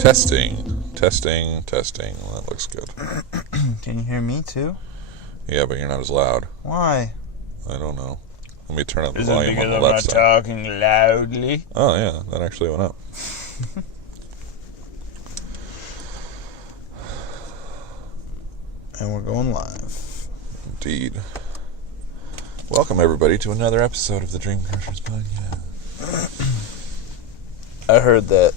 Testing. Well, that looks good. Can you hear me too? Yeah, but you're not as loud. Why? I don't know. Let me turn up the Is it volume on because the I'm left not side. talking loudly? Oh, yeah, that actually went up. And we're going live. Indeed. Welcome, everybody, to another episode of the Dream Crushers Podcast. I heard that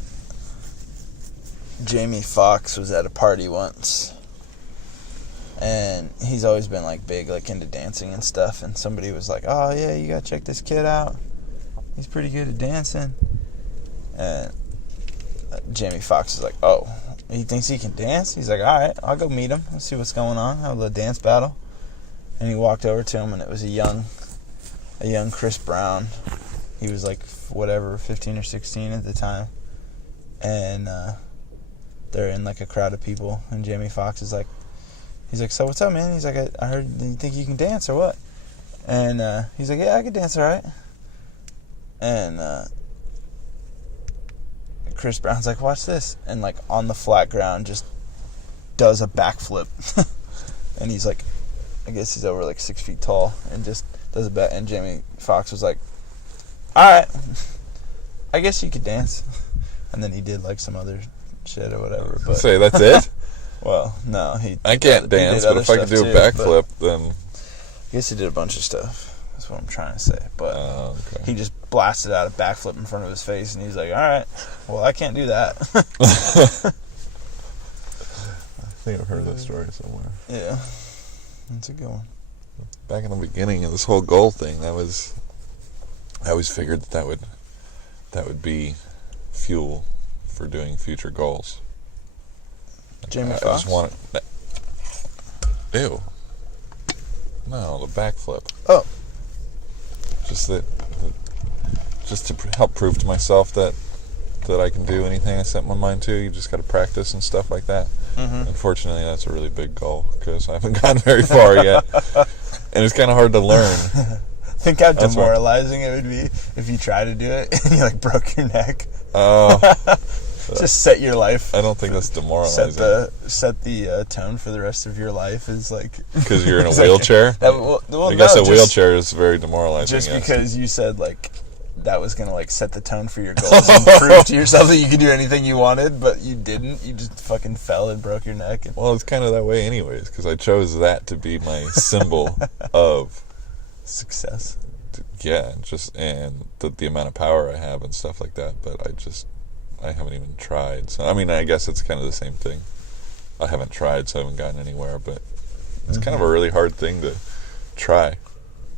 Jamie Foxx was at a party once. And he's always been like big, like into dancing and stuff. And somebody was like, "Oh yeah, you gotta check this kid out. He's pretty good at dancing." And Jamie Foxx is like, "Oh, he thinks he can dance?" He's like, "All right, I'll go meet him. Let's see what's going on. Have a little dance battle." And he walked over to him, and it was a young Chris Brown. He was like, 15 or 16 at the time. And they're in like a crowd of people, and Jamie Foxx is like, he's like, "So what's up, man?" He's like, I heard you think you can dance or what? And he's like, "Yeah, I can dance all right." And Chris Brown's like, "Watch this." And like on the flat ground just does a backflip. And he's like, I guess he's over like 6 feet tall, and just does a back. And Jamie Foxx was like, "All right, I guess you could dance." And then he did like some other shit or whatever. But Say, that's it? well, no, I can't dance, but if I could do a backflip, then... I guess he did a bunch of stuff. That's what I'm trying to say. But okay. he just blasted out a backflip in front of his face, and he's like, "All right, well, I can't do that." I think I've heard that story somewhere. Yeah, that's a good one. Back in the beginning of this whole goal thing, I always figured that would be fuel for doing future goals. Jamie I Foxx? just want it. Ew. No, the backflip. Oh. Just to help prove to myself that I can do anything I set my mind to. You just got to practice and stuff like that. Mm-hmm. Unfortunately, that's a really big goal because I haven't gotten very far yet, and it's kind of hard to learn. Think how demoralizing it would be if you try to do it and you like broke your neck. Oh. Just set your life. I don't think that's demoralizing. Set the tone for the rest of your life is like because you're in a wheelchair. I guess a wheelchair is very demoralizing. Just because you said like that was gonna like set the tone for your goals and prove to yourself that you could do anything you wanted, but you didn't. You just fucking fell and broke your neck. Well, it's kind of that way, anyways, because I chose that to be my symbol of success. Yeah, and the amount of power I have and stuff like that. But I haven't even tried. So I mean, I guess it's kind of the same thing. I haven't tried, so I haven't gotten anywhere. But it's kind of a really hard thing to try.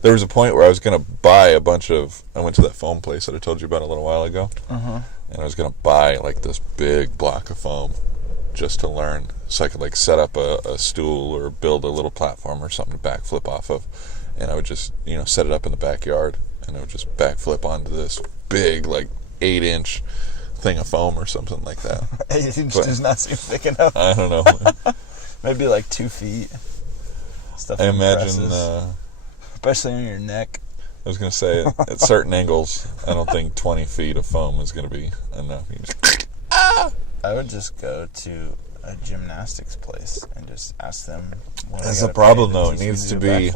There was a point where I was going to buy a bunch of... I went to that foam place that I told you about a little while ago. Uh-huh. And I was going to buy like this big block of foam just to learn. So I could like set up a stool or build a little platform or something to backflip off of. And I would just, set it up in the backyard. And I would just backflip onto this big, like, 8-inch thing of foam or something like that. 8 inch does not seem thick enough. I don't know. Maybe like 2 feet. Stuff I imagine... especially on your neck. I was going to say, at certain angles, I don't think 20 feet of foam is going to be enough. You just, I would just go to a gymnastics place and just ask them what that's the problem, though. It needs to be...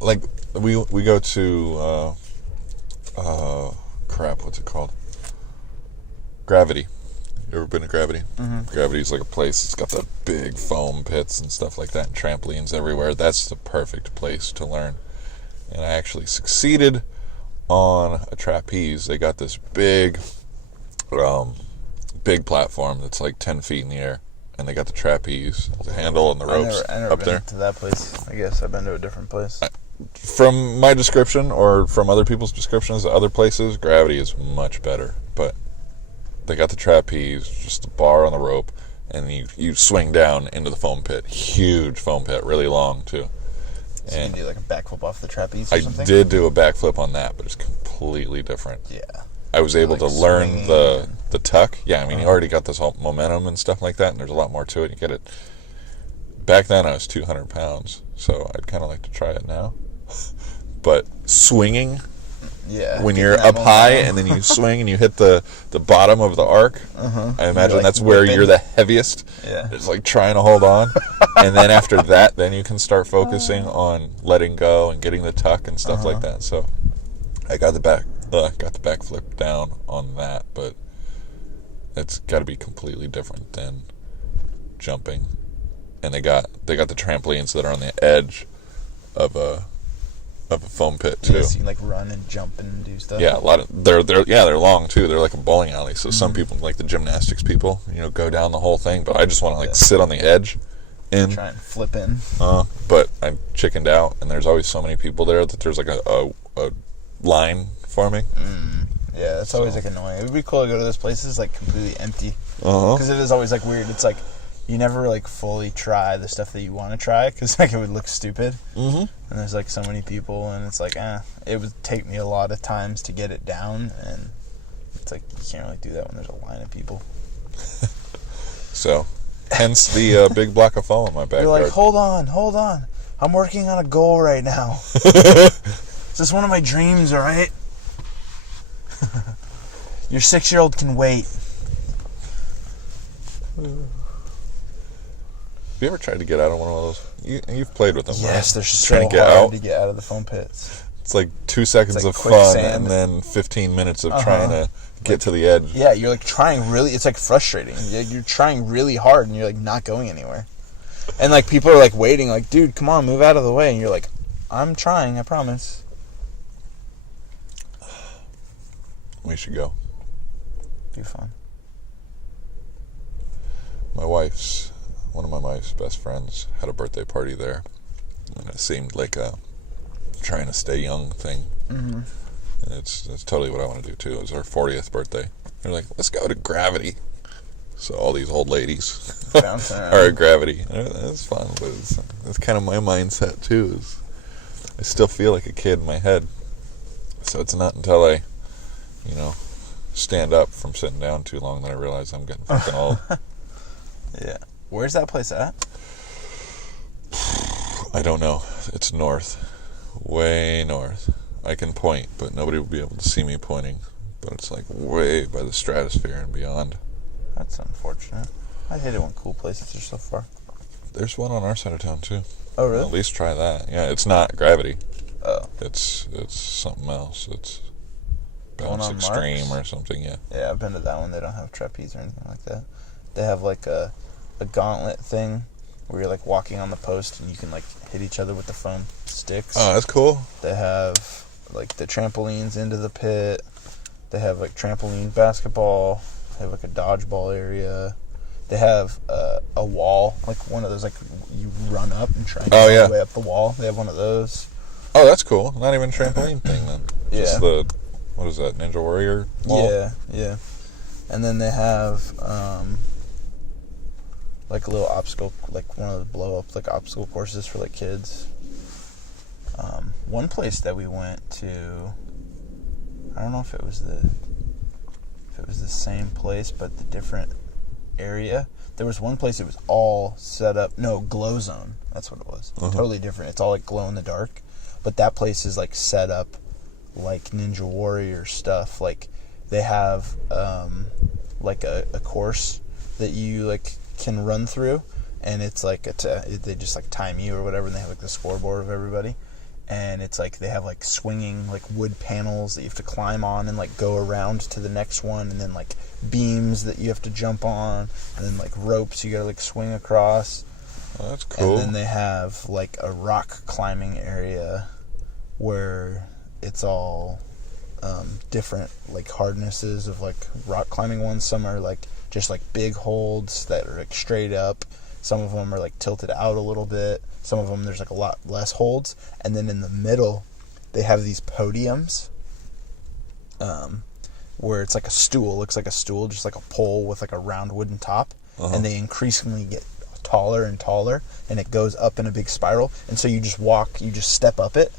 Like, we go to... what's it called? Gravity. You ever been to Gravity? Mm-hmm. Gravity's like a place that's got the big foam pits and stuff like that, and trampolines everywhere. That's the perfect place to learn. And I actually succeeded on a trapeze. They got this big platform that's like 10 feet in the air, and they got the trapeze, the handle, and the ropes I never up been there. To that place. I guess I've been to a different place. From my description, or from other people's descriptions of other places, Gravity is much better. But they got the trapeze, just the bar on the rope, and you swing down into the foam pit. Huge foam pit, really long, too. So and you can do like a backflip off the trapeze or something? I did do a backflip on that, but it's completely different. Yeah. I was able to learn the tuck. Yeah, I mean, you already got this whole momentum and stuff like that, and there's a lot more to it. You get it. Back then, I was 200 pounds, so I'd kind of like to try it now. But swinging Yeah. when getting you're that up high momentum. and then you swing and you hit the bottom of the arc. I imagine like, that's where whipping. you're the heaviest. Yeah. It's like trying to hold on. And then after that, then you can start focusing on letting go and getting the tuck and stuff like that. So I got the backflip down on that, but it's got to be completely different than jumping. And they got the trampolines that are on the edge of a foam pit too. Yeah, so you can like run and jump and do stuff. Yeah, a lot of they're long too. They're like a bowling alley. So some people, like the gymnastics people, go down the whole thing. But I just want to like sit on the edge and try and flip in. But I'm chickened out, and there's always so many people there that there's like a line forming. Yeah, that's always like annoying. It would be cool to go to those places like completely empty, because it is always like weird. It's like you never like fully try the stuff that you want to try because like it would look stupid. And there's like so many people, and it's like it would take me a lot of times to get it down, and it's like you can't really do that when there's a line of people. So, hence the big block of foam in my backyard. You're like, hold on, I'm working on a goal right now. This is one of my dreams, all right? Your 6-year-old can wait. Have you ever tried to get out of one of those? You've played with them, Yes, right? they're Just so trying to get hard out. to get out of the foam pits. It's like 2 seconds like of fun quicksand. and then 15 minutes of trying to get to the edge. Yeah, you're like trying really. It's like frustrating. You're trying really hard, and you're like not going anywhere. And like people are like waiting, like, dude, come on, move out of the way. And you're like, I'm trying, I promise. We should go. Be fun. One of my wife's best friends had a birthday party there, and it seemed like a trying to stay young thing. And it's totally what I want to do too. It was her 40th birthday. They're like, let's go to Gravity. So all these old ladies Bouncing around. are at Gravity. It's fun, but it's kind of my mindset too. I still feel like a kid in my head. So it's not until I, stand up from sitting down too long that I realize I'm getting fucking old. Yeah. Where's that place at? I don't know. It's north. Way north. I can point, but nobody will be able to see me pointing. But it's like way by the stratosphere and beyond. That's unfortunate. I hate it when cool places are so far. There's one on our side of town too. Oh, really? At least try that. Yeah, it's not Gravity. Oh. It's something else. It's One Bounce on Extreme Marks? or something, yeah. Yeah, I've been to that one. They don't have trapeze or anything like that. They have like a gauntlet thing where you're like walking on the post and you can like hit each other with the foam sticks. Oh, that's cool. They have like the trampolines into the pit. They have like trampoline basketball. They have like a dodgeball area. They have a wall, like one of those, like you run up and try and go all the way up the wall. They have one of those. Oh, that's cool. Not even a trampoline thing then. Just Yeah. what is that, Ninja Warrior wall? Yeah. And then they have like a little obstacle, like one of the blow up like obstacle courses for like kids. One place that we went to, I don't know if it was the same place but the different area. There was one place that was all set up. No, Glow Zone. That's what it was. Totally different. It's all like glow in the dark. But that place is like set up like Ninja Warrior stuff. Like they have like a course that you like can run through, and it's like they just like time you or whatever, and they have like the scoreboard of everybody. And it's like they have like swinging like wood panels that you have to climb on and like go around to the next one, and then like beams that you have to jump on, and then like ropes you gotta like swing across. Oh, that's cool. And then they have like a rock climbing area where it's all different like hardnesses of like rock climbing ones. Some are like just like big holds that are like straight up. Some of them are like tilted out a little bit. Some of them there's like a lot less holds. And then in the middle they have these podiums where it's like a stool, looks like a stool, just like a pole with like a round wooden top. And they increasingly get taller and taller, and it goes up in a big spiral. And so you just step up it.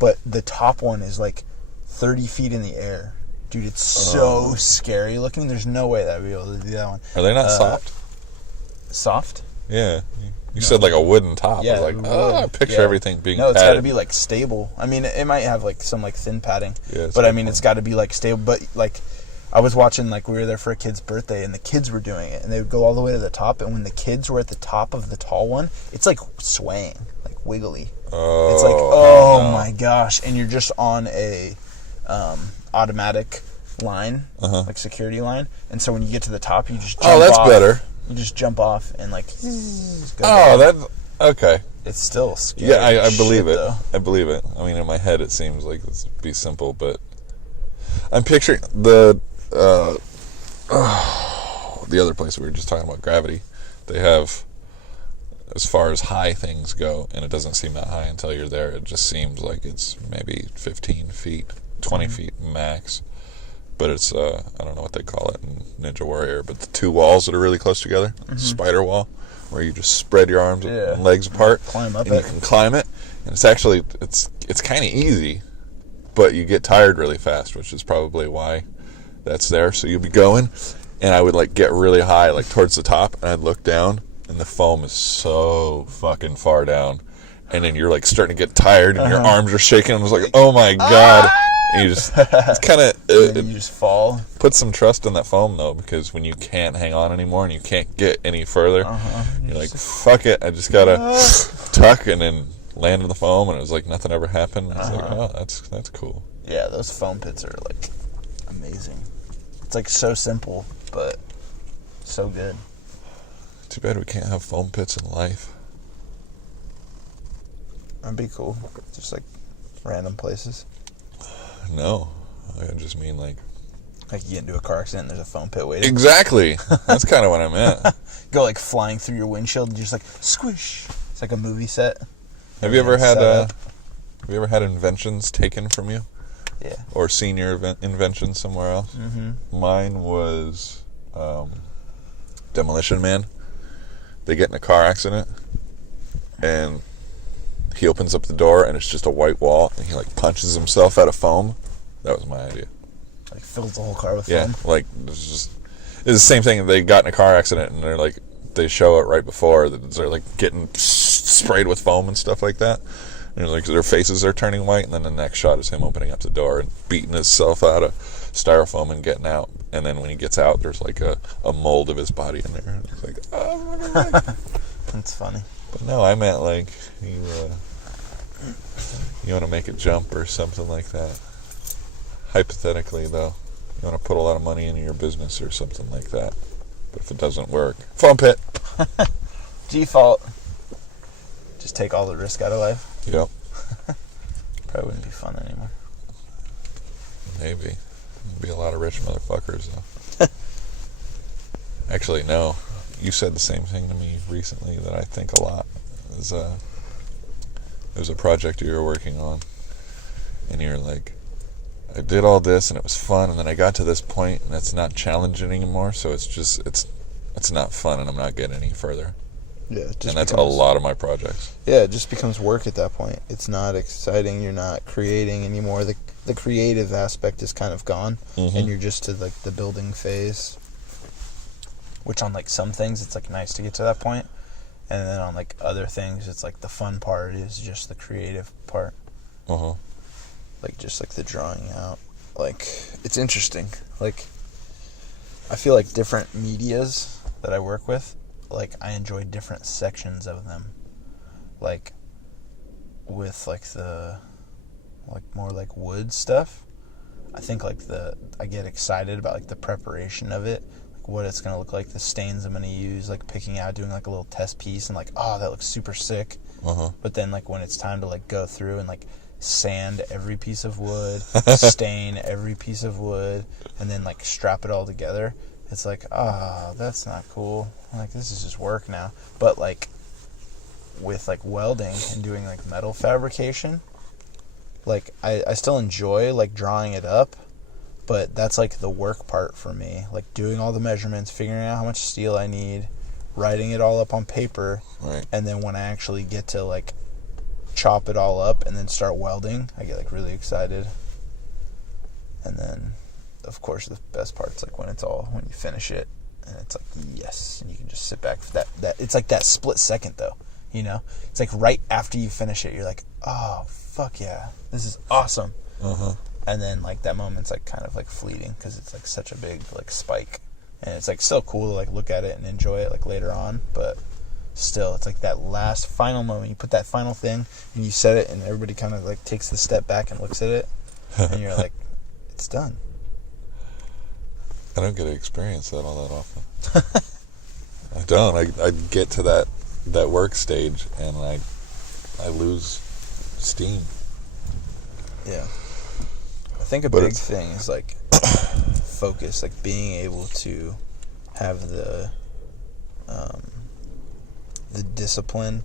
But the top one is like 30 feet in the air. Dude, it's so scary looking. There's no way that I'd be able to do that one. Are they not soft? Soft? Yeah. You said like a wooden top. Yeah, I was like, I picture everything being No, it's got padded. to be like stable. I mean, it might have like some like thin padding, Yeah, but I mean, it's got to be like stable. But like, I was watching, like, we were there for a kid's birthday, and the kids were doing it, and they would go all the way to the top, and when the kids were at the top of the tall one, it's like swaying, like wiggly. Oh, it's like, oh my gosh, and you're just on a automatic line, like security line, and so when you get to the top, you just jump that's off. better. You just jump off and like go down. That's okay. It's still scary. Yeah, I believe it. Though. I believe it. I mean, in my head, it seems like it's be simple, but I'm picturing the other place we were just talking about, Gravity. They have, as far as high things go, and it doesn't seem that high until you're there. It just seems like it's maybe 15 feet, 20 feet max. But it's, I don't know what they call it in Ninja Warrior, but the two walls that are really close together, spider wall, where you just spread your arms and legs apart, climb up and you can climb it. And it's actually, it's kind of easy, but you get tired really fast, which is probably why that's there. So you'll be going, and I would like get really high, like towards the top, and I'd look down, and the foam is so fucking far down. And then you're like starting to get tired, and your arms are shaking, and I was like, oh my God. And you just, it's kind of, you just fall. Put some trust in that foam, though, because when you can't hang on anymore and you can't get any further, you're like, fuck it, I just gotta tuck and then land in the foam, and it was like nothing ever happened. I was like, oh, that's cool. Yeah, those foam pits are like amazing. It's like so simple, but so good. Too bad we can't have foam pits in life. That'd be cool. Just like random places. No, I just mean like you get into a car accident and there's a foam pit waiting. Exactly. That's kind of what I meant. Go like flying through your windshield and just like squish. It's like a movie set. Have you ever had inventions taken from you? Yeah. Or seen your invention somewhere else? Mm-hmm. Mine was Demolition Man. They get in a car accident, and he opens up the door, and it's just a white wall, and he like punches himself out of foam. That was my idea. Like fills the whole car with Yeah, foam. like it's the same thing. They got in a car accident, and they're like, they show it right before that they're like getting sprayed with foam and stuff like that. And like their faces are turning white, and then the next shot is him opening up the door and beating himself out of styrofoam and getting out. And then when he gets out, there's like a mold of his body in there. And it's like, oh, That's funny. but no, I meant like you want to make a jump or something like that. Hypothetically, though, you want to put a lot of money into your business or something like that. But if it doesn't work, foam pit. Default. Just take all the risk out of life. Yep. Probably wouldn't be fun anymore. Maybe. There'd be a lot of rich motherfuckers, though. Actually, no. You said the same thing to me recently that I think a lot. There's a project you were working on, and you're like, I did all this, and it was fun, and then I got to this point, and it's not challenging anymore, so it's not fun, and I'm not getting any further. Yeah, And that's a lot of my projects. Yeah, it just becomes work at that point. It's not exciting. You're not creating anymore. The creative aspect is kind of gone, and you're just to like the building phase. Which on like some things it's like nice to get to that point, and then on like other things it's like the fun part is just the creative part. Like just like the drawing out. Like it's interesting. Like I feel like different medias that I work with, like I enjoy different sections of them. Like with like the like more like wood stuff, I think like I get excited about like the preparation of it, like what it's gonna look like, the stains I'm gonna use, like picking out, doing like a little test piece and like, oh, that looks super sick. But then like when it's time to like go through and like sand every piece of wood, stain every piece of wood, and then like strap it all together, it's like, that's not cool. Like this is just work now. But like with like welding and doing like metal fabrication, like I still enjoy like drawing it up, but that's like the work part for me. Like doing all the measurements, figuring out how much steel I need, writing it all up on paper, Right. And then when I actually get to like chop it all up and then start welding, I get like really excited. And then of course the best part's like when you finish it and it's like yes, and you can just sit back for that it's like that split second though. you know? It's like right after you finish it, you're like, oh, fuck yeah, this is awesome. And then like that moment's like kind of like fleeting because it's like such a big like spike, and it's like still cool to like look at it and enjoy it like later on, but still it's like that last final moment. You put that final thing and you set it, and everybody kind of like takes the step back and looks at it, and you're like, it's done. I don't get to experience that all that often. I don't. I get to that work stage and I lose steam. Yeah. I think a big thing is like focus, like being able to have the discipline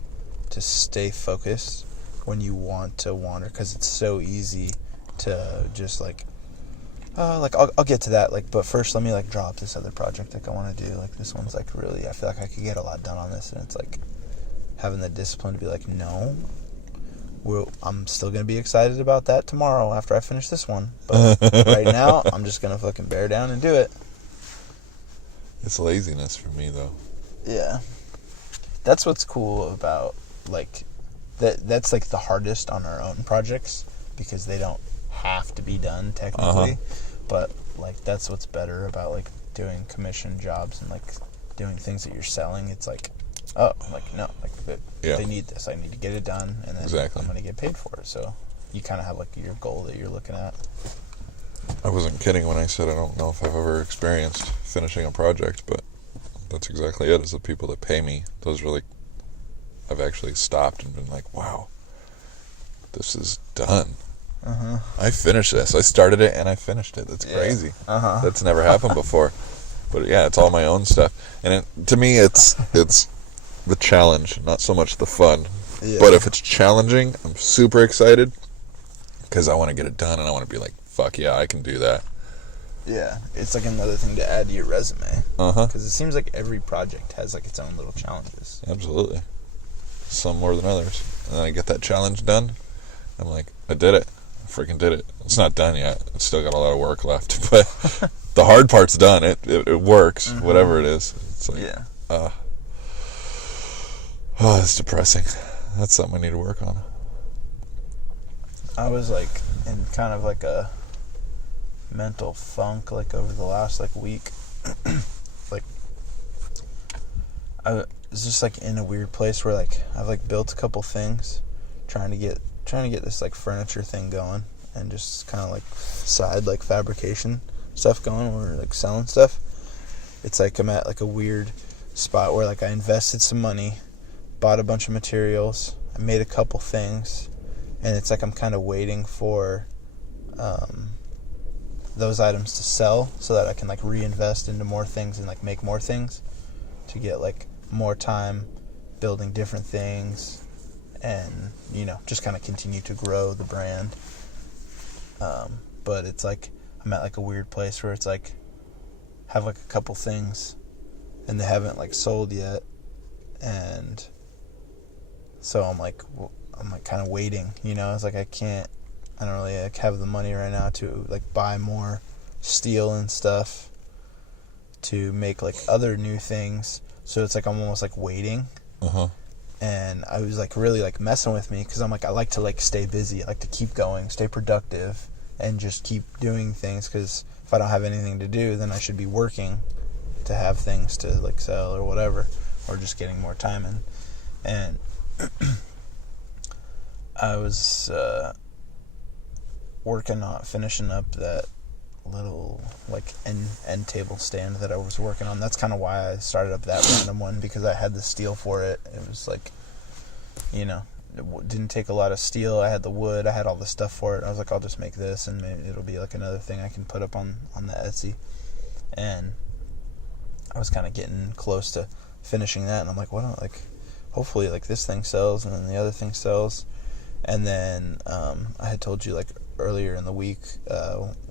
to stay focused when you want to wander, because it's so easy to just like, oh, like I'll get to that, like, but first let me like drop this other project like I want to do, like this one's like really, I feel like I could get a lot done on this, and it's like having the discipline to be like, no, I'm still going to be excited about that tomorrow after I finish this one. But right now, I'm just going to fucking bear down and do it. It's laziness for me, though. Yeah. That's what's cool about, like, that's, like, the hardest on our own projects, because they don't have to be done, technically. But, like, that's what's better about, like, doing commission jobs and, like, doing things that you're selling. It's like, oh, like, no, like, they need this. I need to get it done, and then I'm going to get paid for it. So you kind of have, like, your goal that you're looking at. I wasn't kidding when I said I don't know if I've ever experienced finishing a project, but that's exactly it. Is the people that pay me, those are like, I've actually stopped and been like, wow, this is done. I finished this. I started it and I finished it. That's crazy. That's never happened before. But yeah, it's all my own stuff. And to me, it's the challenge, not so much the fun. Yeah. But if it's challenging, I'm super excited because I want to get it done and I want to be like, fuck yeah, I can do that. Yeah, it's like another thing to add to your resume. Because it seems like every project has like its own little challenges. Absolutely. Some more than others. And then I get that challenge done. I'm like, I did it. I freaking did it. It's not done yet. It's still got a lot of work left. But the hard part's done. It works, whatever it is. It's like, oh, it's depressing. That's something I need to work on. I was like in kind of like a mental funk like over the last like week. Like I was just like in a weird place where like I've like built a couple things, trying to get this like furniture thing going, and just kind of like side like fabrication stuff going, where like selling stuff. It's like I'm at like a weird spot where like I invested some money, bought a bunch of materials, I made a couple things, and it's like I'm kind of waiting for those items to sell so that I can like reinvest into more things and like make more things to get like more time building different things, and you know, just kind of continue to grow the brand. But it's like I'm at like a weird place where it's like have like a couple things and they haven't like sold yet, and so I'm like kind of waiting, you know. It's like I don't really like have the money right now to like buy more steel and stuff to make like other new things. So it's like I'm almost like waiting. And I was like really like messing with me, because I'm like, I like to like stay busy. I like to keep going, stay productive, and just keep doing things, because if I don't have anything to do, then I should be working to have things to like sell or whatever, or just getting more time in. And I was working on finishing up that little like end table stand that I was working on. That's kind of why I started up that random one, because I had the steel for it. It was like, you know, it didn't take a lot of steel. I had the wood, I had all the stuff for it. I was like, I'll just make this, and maybe it'll be like another thing I can put up on the Etsy. And I was kind of getting close to finishing that, and I'm like, what? Like, hopefully like this thing sells, and then the other thing sells. And then I had told you like earlier in the week,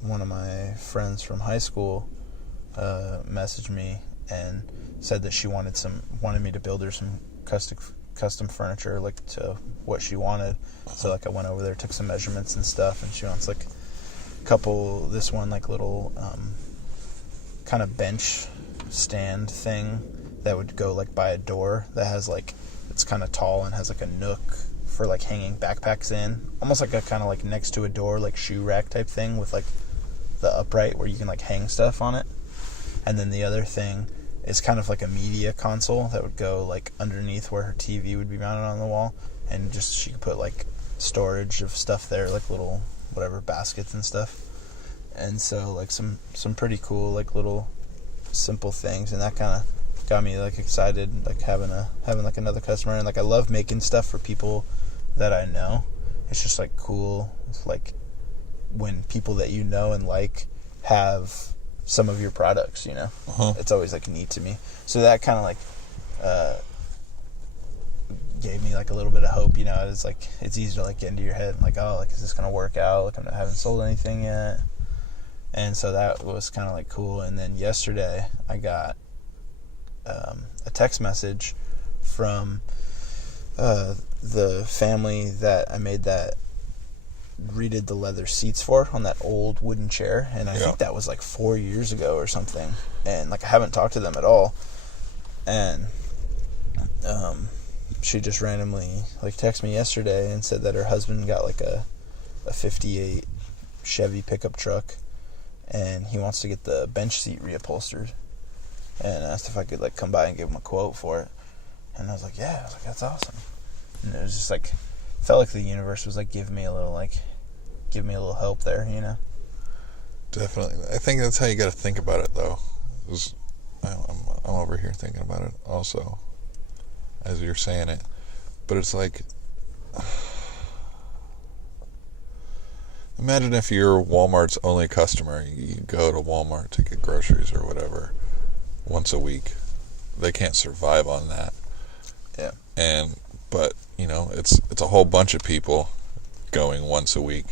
one of my friends from high school messaged me and said that she wanted me to build her some custom furniture like to what she wanted. So like I went over there, took some measurements and stuff, and she wants like this one like little kind of bench stand thing that would go like by a door, that has like, that's kind of tall and has like a nook for like hanging backpacks in, almost like a kind of like next to a door, like shoe rack type thing with like the upright where you can like hang stuff on it. And then the other thing is kind of like a media console that would go like underneath where her TV would be mounted on the wall, and just she could put like storage of stuff there, like little whatever baskets and stuff. And so like some pretty cool like little simple things, and that kind of got me like excited, like having like another customer. And like I love making stuff for people that I know. It's just like cool, like when people that you know and like have some of your products, you know. It's always like neat to me. So that kind of like gave me like a little bit of hope, you know. It's like it's easy to like get into your head like, oh, like is this gonna work out? Like I haven't sold anything yet. And so that was kind of like cool. And then yesterday I got a text message from the family that I made that redid the leather seats for on that old wooden chair. And I think that was like 4 years ago or something. And like I haven't talked to them at all. And she just randomly like texted me yesterday and said that her husband got like a 58 Chevy pickup truck, and he wants to get the bench seat reupholstered, and asked if I could like come by and give him a quote for it. And I was like, yeah. I was like, that's awesome. And it was just like, felt like the universe was like give me a little help there, you know. Definitely. I think that's how you got to think about it, though. I'm over here thinking about it also as you're saying it, but it's like, imagine if you're Walmart's only customer. You go to Walmart to get groceries or whatever once a week. They can't survive on that. Yeah. But you know, it's a whole bunch of people going once a week.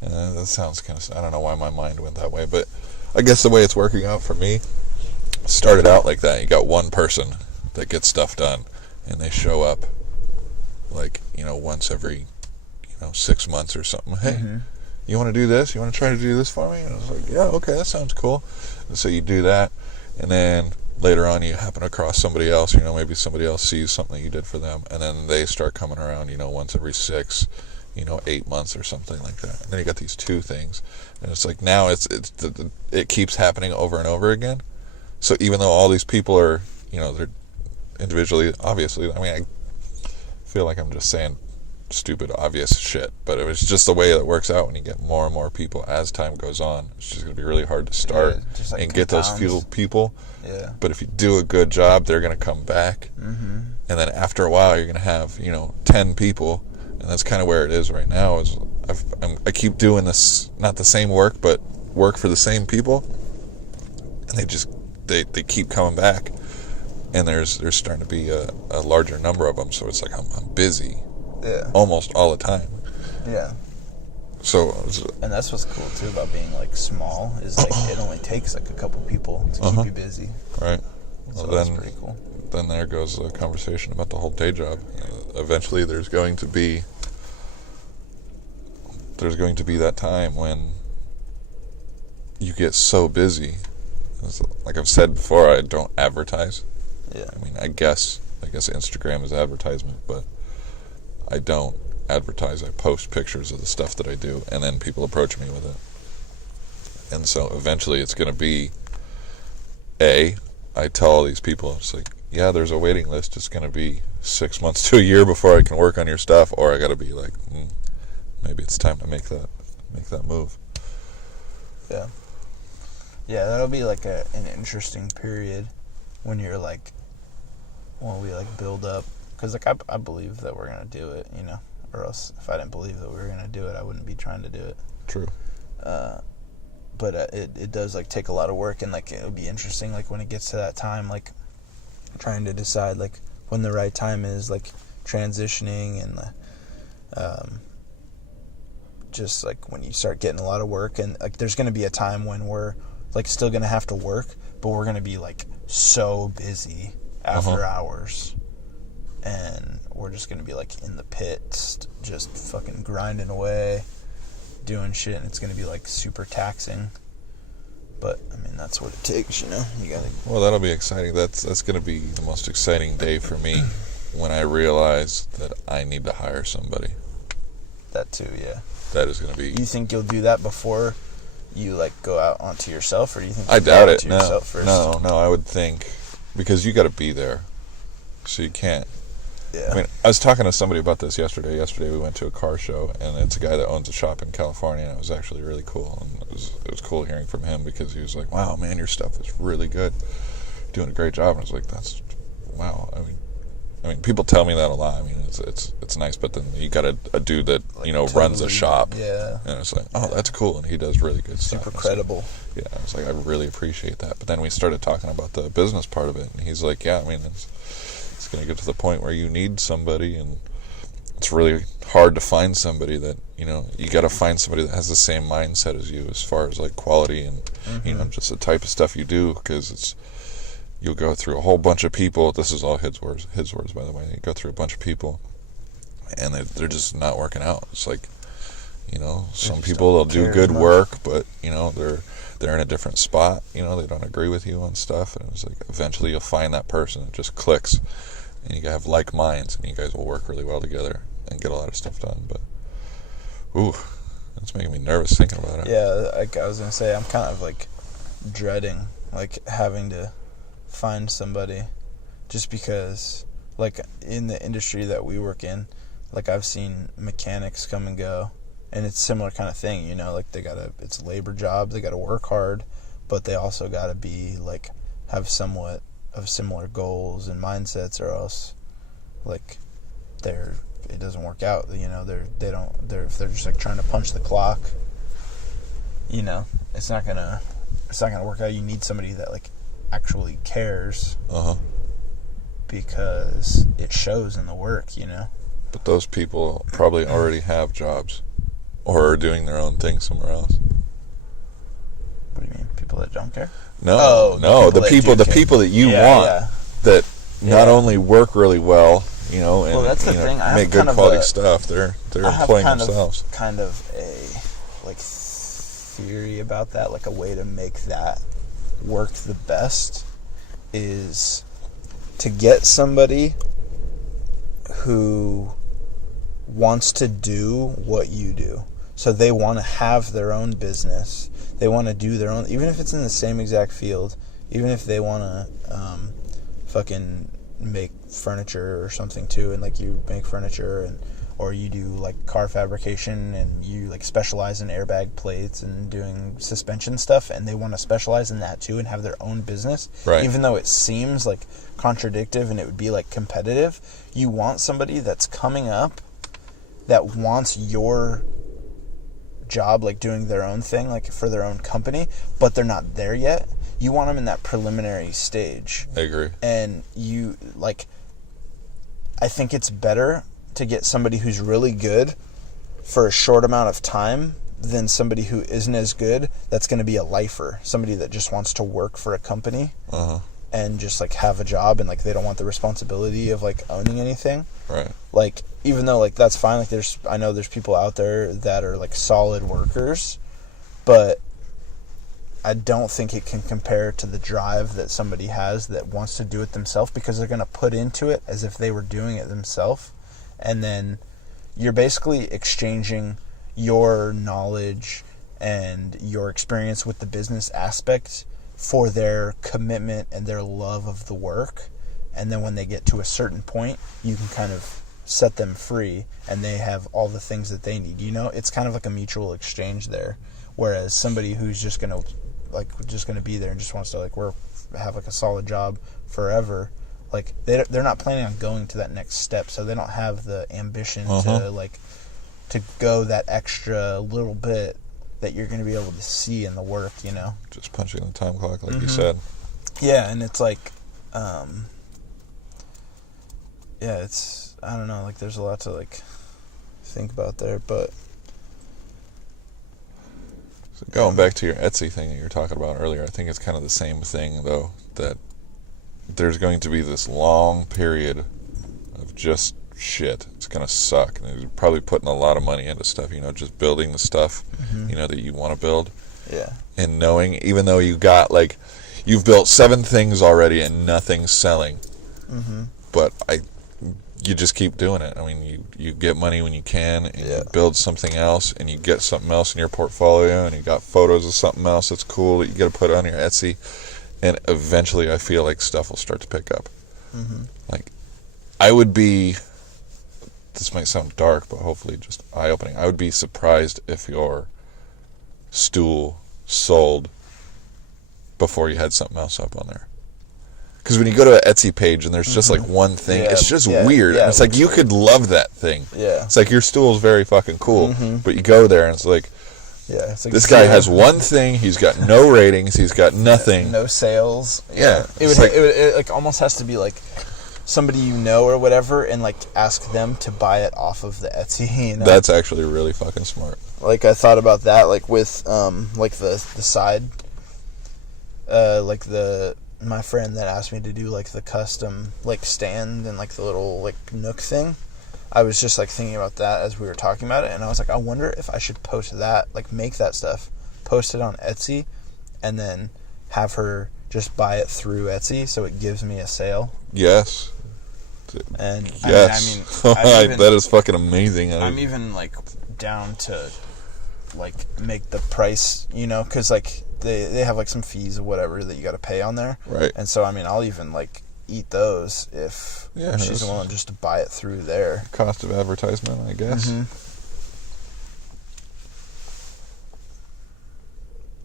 That sounds kind of, I don't know why my mind went that way, but I guess the way it's working out for me, started out like that. You got one person that gets stuff done, and they show up like, you know, once every 6 months or something. Hey, you want to do this? You want to try to do this for me? And I was like, yeah, okay, that sounds cool. And so you do that, and then later on you happen across somebody else, you know, maybe somebody else sees something you did for them, and then they start coming around, you know, once every 8 months or something like that. And then you got these two things, and it's like now it keeps happening over and over again. So even though all these people are, you know, they're individually, obviously, I mean, I feel like I'm just saying stupid, obvious shit, but it was just the way it works out when you get more and more people as time goes on. It's just going to be really hard to start and get those few people. Yeah. But if you do a good job, they're going to come back. And then after a while, you're going to have, 10 people. And that's kind of where it is right now. Is I keep doing this, not the same work, but work for the same people. And they keep coming back. And there's starting to be a larger number of them. So it's like I'm busy. Yeah. Almost all the time. Yeah. So. And that's what's cool too about being like small, is like it only takes like a couple people to keep you busy. Right. So that's pretty cool. Then there goes a conversation about the whole day job. Eventually there's going to be that time when you get so busy. Like I've said before, I don't advertise. Yeah. I mean, I guess Instagram is advertisement, but I don't advertise. I post pictures of the stuff that I do, and then people approach me with it. And so eventually it's going to be, I tell all these people, it's like, yeah, there's a waiting list. It's going to be 6 months to a year before I can work on your stuff, or I got to be like, maybe it's time to make that move. Yeah. Yeah, that'll be like an interesting period when we like build up, because like I believe that we're gonna do it, you know, or else if I didn't believe that we were gonna do it, I wouldn't be trying to do it. True. But it does like take a lot of work, and like it'll be interesting like when it gets to that time, like trying to decide like when the right time is, like transitioning, and just like when you start getting a lot of work, and like there's gonna be a time when we're like still gonna have to work, but we're gonna be like so busy after hours, and we're just gonna be like in the pits just fucking grinding away doing shit, and it's gonna be like super taxing. But I mean, that's what it takes, you know. You gotta. Well, that'll be exciting. That's gonna be the most exciting day for me when I realize that I need to hire somebody. That too, yeah. That is going to be... You think you'll do that before you, like, go out onto yourself, or do you think I you'll doubt go it. onto No, yourself first? no, I would think... Because you got to be there. So you can't... Yeah. I mean, I was talking to somebody about this yesterday. Yesterday we went to a car show, and it's a guy that owns a shop in California, and it was actually really cool. And it was cool hearing from him, because he was like, wow, man, your stuff is really good. Doing a great job. And I was like, that's... Wow. I mean, people tell me that a lot. I mean, it's nice, but then you got a dude that, like, you know, totally runs a shop. Yeah. And it's like, oh, that's cool, and he does really good stuff. Super credible. Yeah, I was like, I really appreciate that. But then we started talking about the business part of it, and he's like, yeah, I mean, it's going to get to the point where you need somebody, and it's really hard to find somebody that, you know, you got to find somebody that has the same mindset as you as far as, like, quality and, you know, just the type of stuff you do, because you'll go through a whole bunch of people. This is all his words, by the way. You go through a bunch of people, and they're just not working out. It's like, you know, some people, they'll do good work, but, you know, they're in a different spot. You know, they don't agree with you on stuff, and it's like eventually you'll find that person. It just clicks, and you have like minds, and you guys will work really well together and get a lot of stuff done. But, ooh, that's making me nervous thinking about it. Yeah, like I was gonna say, I'm kind of like dreading like having to find somebody, just because, like, in the industry that we work in, like, I've seen mechanics come and go, and it's similar kind of thing, you know, like, it's a labor job, they gotta work hard, but they also gotta be, like, have somewhat of similar goals and mindsets, or else, like, it doesn't work out, you know, if they're just, like, trying to punch the clock, you know, it's not gonna work out. You need somebody that, like, actually cares, because it shows in the work, you know. But those people probably already have jobs, or are doing their own thing somewhere else. What do you mean, people that don't care? No, the people that you want, that not only work really well, you know, and that's the thing. make good quality stuff. They're employing themselves. Kind of a, like, theory about that, like a way to make that work the best is to get somebody who wants to do what you do. So they want to have their own business. They want to do their own, even if it's in the same exact field, even if they want to fucking make furniture or something too, and, like, you make furniture, or you do, like, car fabrication, and you, like, specialize in airbag plates and doing suspension stuff, and they want to specialize in that too and have their own business. Right. Even though it seems, like, contradictive and it would be, like, competitive, you want somebody that's coming up that wants your job, like, doing their own thing, like, for their own company, but they're not there yet. You want them in that preliminary stage. I agree. And you, like, I think it's better to get somebody who's really good for a short amount of time than somebody who isn't as good that's going to be a lifer, somebody that just wants to work for a company and just, like, have a job, and, like, they don't want the responsibility of, like, owning anything. Right. Like, even though, like, that's fine, like, I know there's people out there that are, like, solid workers, but I don't think it can compare to the drive that somebody has that wants to do it themselves, because they're going to put into it as if they were doing it themselves. And then you're basically exchanging your knowledge and your experience with the business aspect for their commitment and their love of the work. And then when they get to a certain point, you can kind of set them free, and they have all the things that they need. You know, it's kind of like a mutual exchange there. Whereas somebody who's just going to be there and just wants to, like, have, like, a solid job forever, like, they're not planning on going to that next step, so they don't have the ambition to go that extra little bit that you're going to be able to see in the work, you know? Just punching the time clock, like you said. Yeah, and it's like, it's, I don't know, like, there's a lot to, like, think about there, but... So going back to your Etsy thing that you were talking about earlier, I think it's kind of the same thing, though, that there's going to be this long period of just shit. It's going to suck. And you're probably putting a lot of money into stuff, you know, just building the stuff, you know, that you want to build. Yeah. And knowing, even though you got, like, you've built 7 things already and nothing's selling. But you just keep doing it. I mean, you get money when you can, and Yeah. you build something else, and you get something else in your portfolio, and you got photos of something else that's cool that you got to put on your Etsy, and eventually I feel like stuff will start to pick up. Mm-hmm. Like, I would be, this might sound dark, but hopefully just eye-opening, I would be surprised if your stool sold before you had something else up on there. Because when you go to an Etsy page and there's just like one thing, Yeah, it's just yeah, weird. yeah, And it's like you could love that thing. Yeah. It's like your stool's very fucking cool, but you go there and it's like, Yeah, it's like this guy has one thing, he's got no ratings, he's got nothing. no sales. Yeah. It like almost has to be like somebody you know or whatever, and like ask them to buy it off of the Etsy. You know? That's actually really fucking smart. Like I thought about that, like with like the side, like my friend that asked me to do like the custom like stand and like the little like nook thing. I was just like thinking about that as we were talking about it, and I was like, I wonder if I should post that, like make that stuff, post it on Etsy, and then have her just buy it through Etsy, so it gives me a sale. Yes. And Yes. I mean, that is fucking amazing. I'm even like down to like make the price, you know, because like they have like some fees or whatever that you got to pay on there, Right. And so I mean, I'll even like eat those if she's willing just to buy it through there. Cost of advertisement, I guess. Mm-hmm.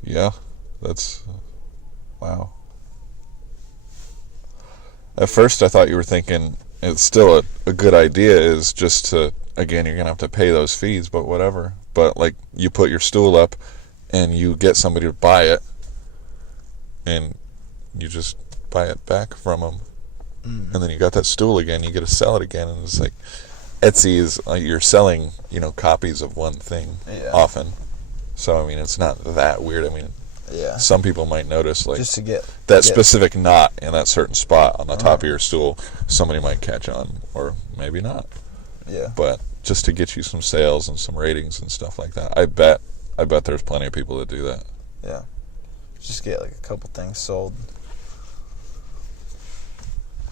Yeah, that's wow. At first, I thought you were thinking it's still a good idea is just to, again, you're gonna have to pay those fees, but whatever. But like, you put your stool up, and you get somebody to buy it, and you just buy it back from them, and then you got that stool again. You get to sell it again, and it's like Etsy is you're selling, copies of one thing often. So I mean, it's not that weird. I mean, some people might notice like just to get specific knot in that certain spot on the top of your stool. Somebody might catch on, or maybe not. Yeah. But just to get you some sales and some ratings and stuff like that. I bet there's plenty of people that do that. Yeah. Just get like a couple things sold.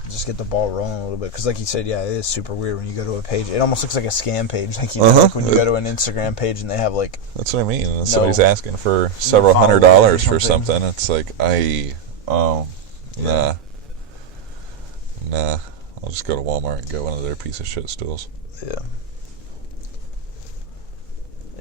Just get the ball rolling a little bit, because like you said, it is super weird when you go to a page. It almost looks like a scam page, like like when you go to an Instagram page and they have like, that's what I mean. And somebody's asking for several $100s for something. It's like nah. I'll just go to Walmart and get one of their piece of shit stools.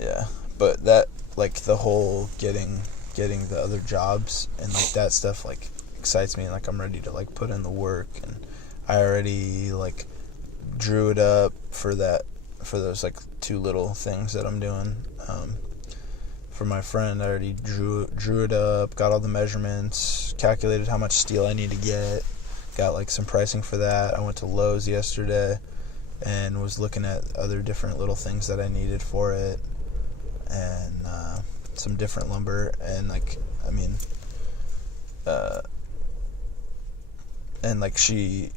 Yeah, but that like the whole getting the other jobs and like that stuff like excites me, and like I'm ready to like put in the work, and I already like drew it up for those like 2 little things that I'm doing for my friend. I already drew it up, got all the measurements, calculated how much steel I need to get, got like some pricing for that. I went to Lowe's yesterday and was looking at other different little things that I needed for it, and some different lumber, and like I mean and like she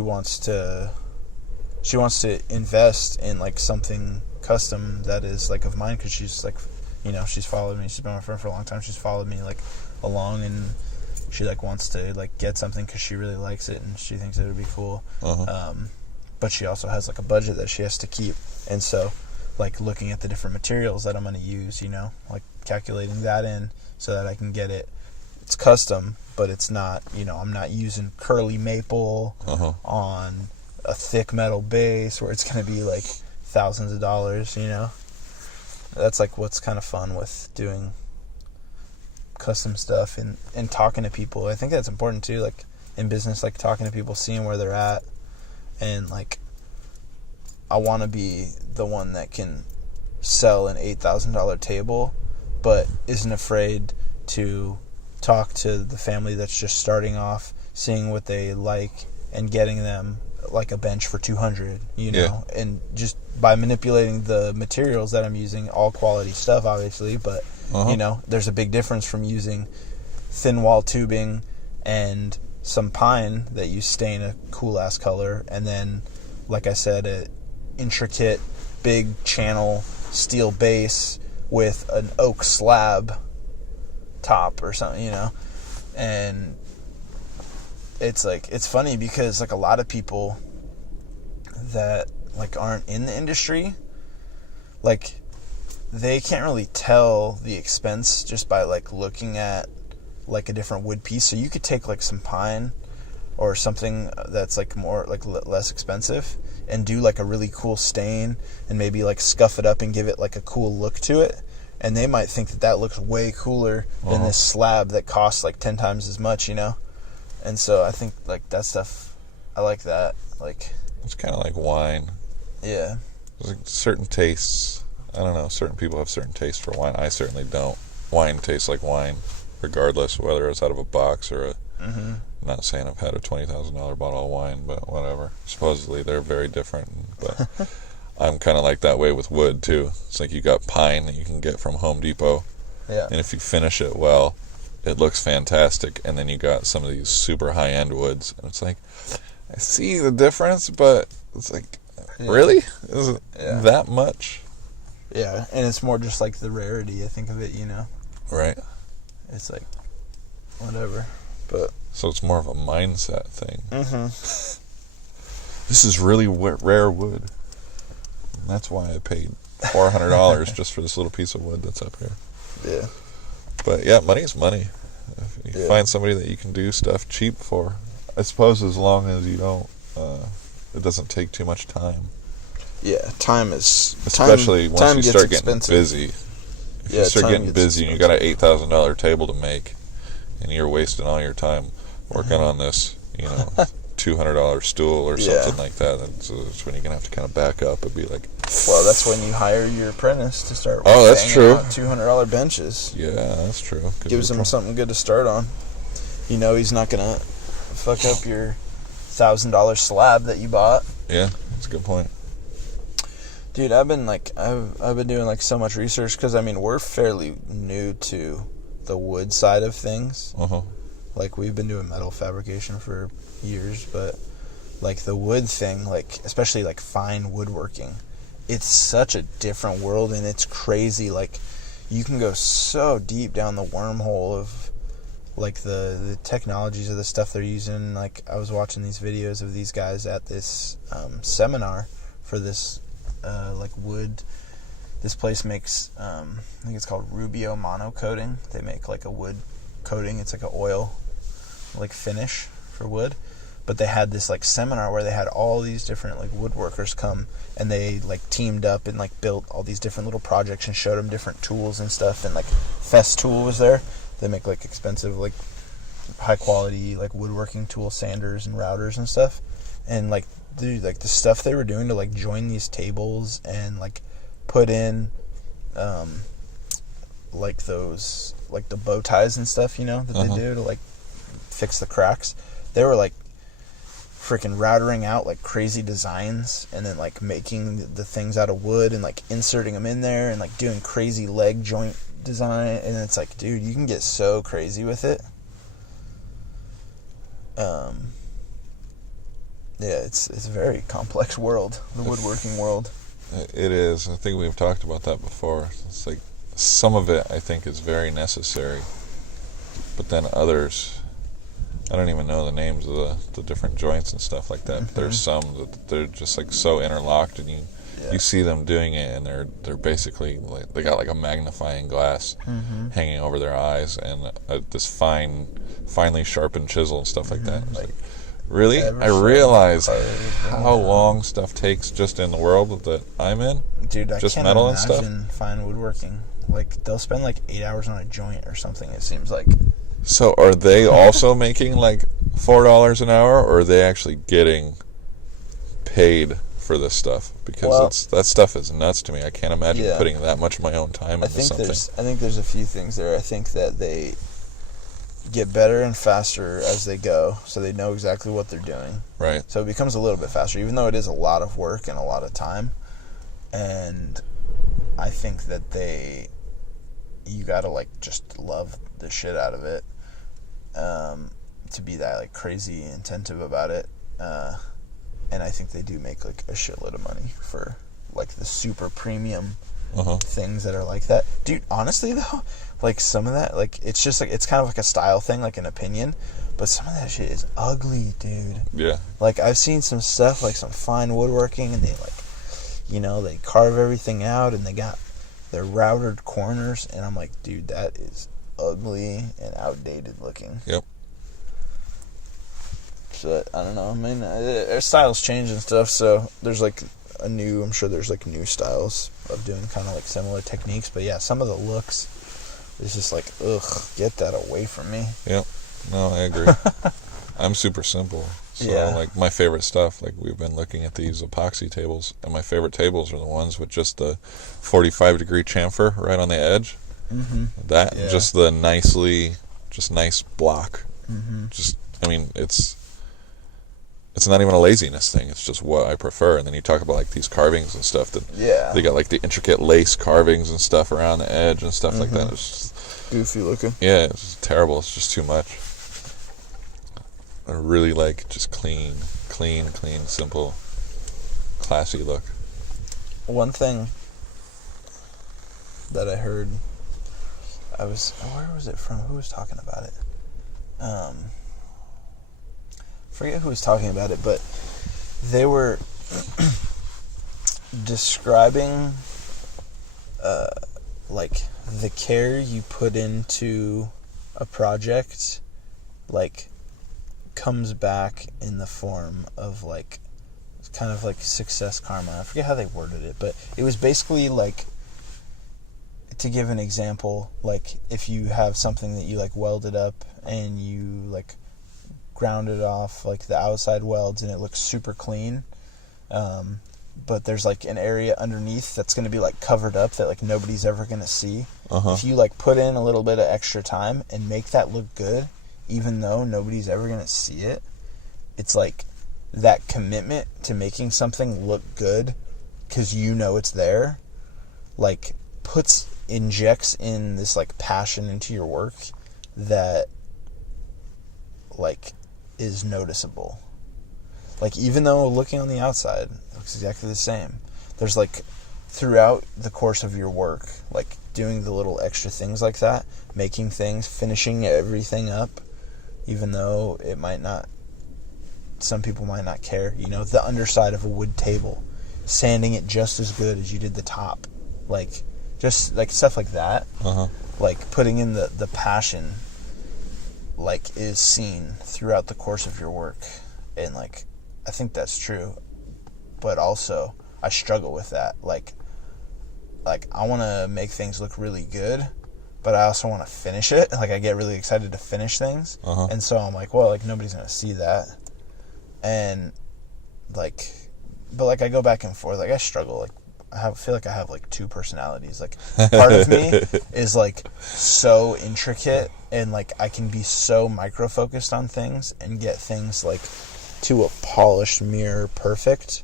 wants to invest in like something custom that is like of mine, because she's like, she's followed me, she's been my friend for a long time, she's followed me like along, and she like wants to like get something because she really likes it and she thinks it would be cool. But she also has like a budget that she has to keep, and so like looking at the different materials that I'm going to use, like calculating that in so that I can get it. It's custom, but it's not, I'm not using curly maple on a thick metal base where it's going to be like thousands of dollars, That's like what's kind of fun with doing custom stuff and talking to people. I think that's important too, like in business, like talking to people, seeing where they're at, and like I want to be the one that can sell an $8,000 table but isn't afraid to talk to the family that's just starting off, seeing what they like, and getting them like a bench for $200, and just by manipulating the materials that I'm using, all quality stuff obviously, but there's a big difference from using thin wall tubing and some pine that you stain a cool ass color, and then like I said, a intricate big channel steel base with an oak slab top or something, and it's like, it's funny because like a lot of people that like aren't in the industry, like they can't really tell the expense just by like looking at like a different wood piece. So you could take like some pine or something that's like more like less expensive and do like a really cool stain and maybe like scuff it up and give it like a cool look to it, and they might think that looks way cooler than this slab that costs like 10 times as much, you know. And so I think like that stuff, I like that. Like it's kind of like wine. Yeah. There's like certain tastes. I don't know. Certain people have certain tastes for wine. I certainly don't. Wine tastes like wine, regardless whether it's out of a box or a. Mm-hmm. I'm not saying I've had a $20,000 bottle of wine, but whatever. Supposedly they're very different, but I'm kind of like that way with wood too. It's like you got pine that you can get from Home Depot, Yeah. and if you finish it well, it looks fantastic. And then you got some of these super high-end woods, and it's like, I see the difference, but it's like, really? Is it that much? Yeah, and it's more just like the rarity, I think, of it, you know? Right. It's like, whatever. But so it's more of a mindset thing. Mm-hmm. This is really rare wood. And that's why I paid $400 just for this little piece of wood that's up here. Yeah. But yeah, money's money. If you find somebody that you can do stuff cheap for, I suppose, as long as you don't, it doesn't take too much time. Yeah, time is... Especially once time you gets start expensive. getting busy. If you start getting busy and you got an $8,000 table to make, and you're wasting all your time working on this, you know, $200 stool or something like that, that's when you're going to have to kind of back up and be like... Well, that's when you hire your apprentice to start that's true. $200 benches. Yeah, that's true. Gives him something good to start on. You know he's not going to fuck up your $1,000 slab that you bought. Yeah, that's a good point. Dude, I've been doing like so much research because I mean we're fairly new to the wood side of things. Like we've been doing metal fabrication for years, but like the wood thing, like especially like fine woodworking, it's such a different world and it's crazy. Like you can go so deep down the wormhole of like the technologies of the stuff they're using. Like I was watching these videos of these guys at this seminar for this like wood. This place makes I think it's called Rubio monocoating. They make like a wood coating. It's like an oil like finish for wood. But they had this like seminar where they had all these different like woodworkers come, and they like teamed up and like built all these different little projects and showed them different tools and stuff. And like Festool was there. They make like expensive like high quality like woodworking tools, sanders and routers and stuff. And like dude, like the stuff they were doing to like join these tables and like put in like those like the bow ties and stuff, you know, that they do to like fix the cracks. They were like freaking routering out like crazy designs and then like making the things out of wood and like inserting them in there and like doing crazy leg joint design. And it's like, dude, you can get so crazy with it. Yeah, it's a very complex world, the woodworking world. It is. I think we've talked about that before. It's like some of it I think is very necessary, but then others, I don't even know the names of the different joints and stuff like that. But there's some that they're just like so interlocked, and you see them doing it, and they're basically like they got like a magnifying glass hanging over their eyes and this finely sharpened chisel and stuff like that. It's like, really? I realize how long stuff takes just in the world that I'm in. Dude, I just can't metal imagine and stuff. fine woodworking. Like they'll spend like 8 hours on a joint or something. It seems like. So are they also making like $4 an hour, or are they actually getting paid for this stuff? Because that stuff is nuts to me. I can't imagine putting that much of my own time into something. I think there's a few things there. I think that they get better and faster as they go, so they know exactly what they're doing. Right. So it becomes a little bit faster, even though it is a lot of work and a lot of time. And I think that you gotta like just love the shit out of it to be that like crazy attentive about it. And I think they do make like a shitload of money for like the super premium things that are like that. Dude, honestly though, like some of that, like it's just like it's kind of like a style thing, like an opinion. But some of that shit is ugly, dude. Yeah. Like, I've seen some stuff, like some fine woodworking, and they, like, you know, they carve everything out, and they got their routed corners, and I'm like, dude, that is ugly and outdated looking. Yep. So, I don't know. I mean, their styles change and stuff, so there's, like, I'm sure there's, like, new styles of doing kind of, like, similar techniques. But, yeah, some of the looks is just like, ugh, get that away from me. Yep. No, I agree. I'm super simple. So, Yeah. like, my favorite stuff, like, we've been looking at these epoxy tables, and my favorite tables are the ones with just the 45-degree chamfer right on the edge. Mm-hmm. That, Yeah. just the nice block. Mm-hmm. Just, I mean, it's not even a laziness thing. It's just what I prefer. And then you talk about, like, these carvings and stuff that Yeah. they got, like, the intricate lace carvings and stuff around the edge and stuff like that. Mhm. It's just, Goofy looking. yeah, it's just terrible. It's just too much. I really like just clean, simple, classy look. One thing that I heard, where was it from? Who was talking about it? Forget who was talking about it, but they were describing, like, the care you put into a project, like, comes back in the form of, like, kind of like success karma. I forget how they worded it, but it was basically like, to give an example, like, if you have something that you, like, welded up and you, like, grounded off, like, the outside welds and it looks super clean, but there's, like, an area underneath that's going to be, like, covered up that, like, nobody's ever going to see. Uh-huh. If you, like, put in a little bit of extra time and make that look good, even though nobody's ever going to see it, it's like that commitment to making something look good because you know it's there, like, injects in this, like, passion into your work that, like, is noticeable. Like, even though looking on the outside it looks exactly the same, there's, like, throughout the course of your work, like, doing the little extra things like that, making things, finishing everything up, even though it might not, some people might not care, you know, the underside of a wood table, sanding it just as good as you did the top, like, just, like, stuff like that. Uh-huh. Like, putting in the passion, like, is seen throughout the course of your work, and, like, I think that's true, but also, I struggle with that, like, I want to make things look really good, but I also want to finish it. Like, I get really excited to finish things. Uh-huh. And so I'm like, well, like, nobody's going to see that. And, like, but, like, I go back and forth. Like, I struggle. Like, I feel like I have, like, two personalities. Like, part of me is, like, so intricate, and, like, I can be so micro-focused on things and get things, like, to a polished mirror perfect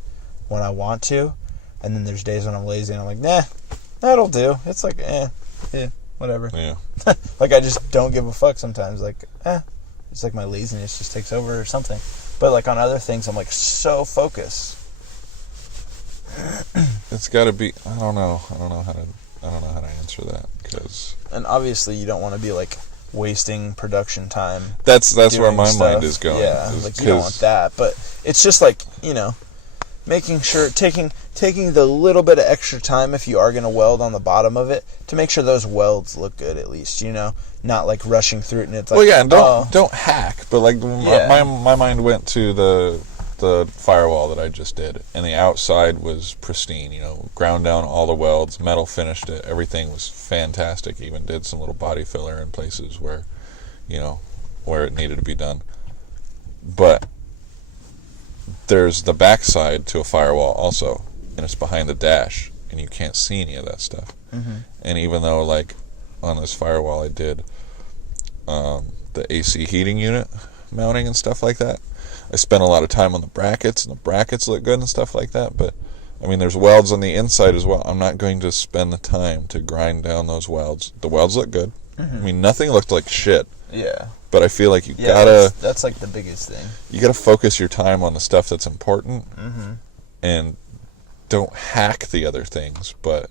when I want to. And then there's days when I'm lazy and I'm like, nah, that'll do. It's like, yeah, whatever. Yeah. Like, I just don't give a fuck sometimes. Like, it's like my laziness just takes over or something. But, like, on other things, I'm, like, so focused. It's got to be. I don't know how to answer that, because. And obviously, you don't want to be, like, wasting production time. That's where my stuff. mind is going. Yeah, like, you don't want that. But it's just, like, you know, making sure, taking the little bit of extra time, if you are going to weld on the bottom of it, to make sure those welds look good, at least, you know, not, like, rushing through it and it's like, well, yeah, and don't hack, but, like, Yeah. my mind went to the firewall that I just did, and the outside was pristine, you know, ground down all the welds, metal finished it, everything was fantastic, even did some little body filler in places where, you know, where it needed to be done. But there's the backside to a firewall also, and it's behind the dash, and you can't see any of that stuff. Mm-hmm. And even though, like, on this firewall I did the AC heating unit mounting and stuff like that, I spent a lot of time on the brackets, and the brackets look good and stuff like that, but, I mean, there's welds on the inside as well. I'm not going to spend the time to grind down those welds. The welds look good. Mm-hmm. I mean, nothing looked like shit. Yeah. But I feel like you Yeah, gotta... that's, like, the biggest thing. You gotta focus your time on the stuff that's important, Mm-hmm. and don't hack the other things, but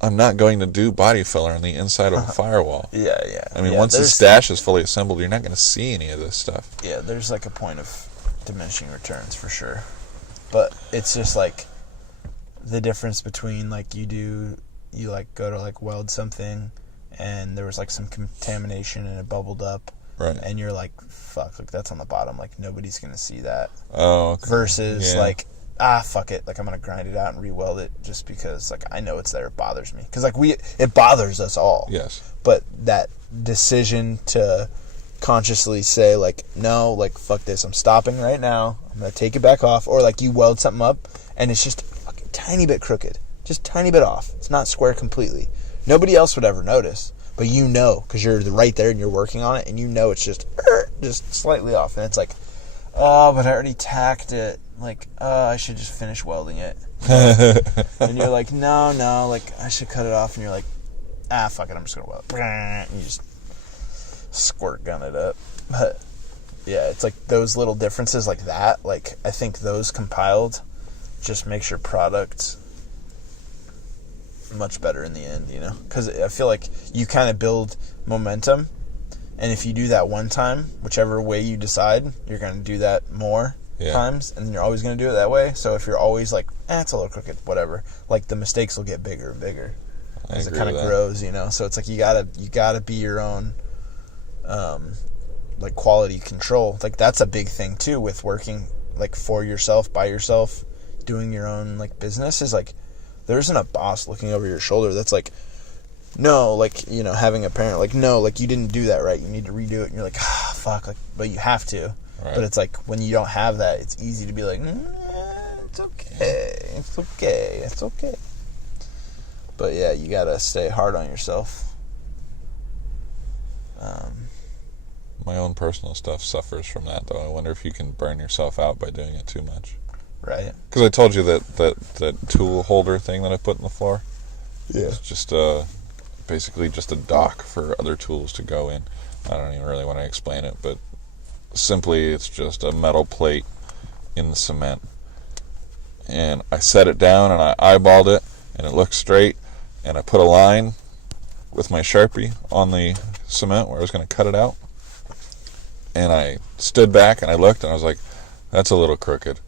I'm not going to do body filler on the inside of a firewall. Yeah. I mean, yeah, once the stash is fully assembled, you're not going to see any of this stuff. Yeah, there's like a point of diminishing returns for sure. But it's just like the difference between like you like go to like weld something and there was like some contamination and it bubbled up. Right. And you're like, fuck, like that's on the bottom. Like nobody's going to see that. Oh, okay. Versus like, fuck it. Like I'm going to grind it out and re-weld it just because like I know it's there. It bothers me. Because like it bothers us all. Yes. But that decision to consciously say like, no, like fuck this. I'm stopping right now. I'm going to take it back off. Or like you weld something up and it's just a fucking tiny bit crooked. Just tiny bit off. It's not square completely. Nobody else would ever notice. But you know, because you're right there and you're working on it, and you know it's just slightly off. And it's like, oh, but I already tacked it. Like, I should just finish welding it. And you're like, no, like, I should cut it off. And you're like, fuck it, I'm just going to weld it. And you just squirt gun it up. But, yeah, it's like those little differences like that. Like, I think those compiled just makes your product much better in the end, you know, because I feel like you kind of build momentum, and if you do that one time, whichever way you decide, you're going to do that more times, and you're always going to do it that way. So if you're always like, it's a little crooked, whatever, like the mistakes will get bigger and bigger as it kind of grows, you know. So it's like you gotta be your own like quality control. Like that's a big thing too with working like for yourself, by yourself, doing your own like business is like there isn't a boss looking over your shoulder that's like, no, like, you know, having a parent like, no, like you didn't do that right, you need to redo it, and you're like, fuck, like, but you have to. Right. But it's like when you don't have that, it's easy to be like, it's okay. But yeah, you gotta stay hard on yourself. My own personal stuff suffers from that, though. I wonder if you can burn yourself out by doing it too much. Right. Because I told you that tool holder thing that I put in the floor. Yeah. It's just basically just a dock for other tools to go in. I don't even really want to explain it, but simply it's just a metal plate in the cement. And I set it down and I eyeballed it and it looked straight, and I put a line with my Sharpie on the cement where I was going to cut it out. And I stood back and I looked and I was like, that's a little crooked.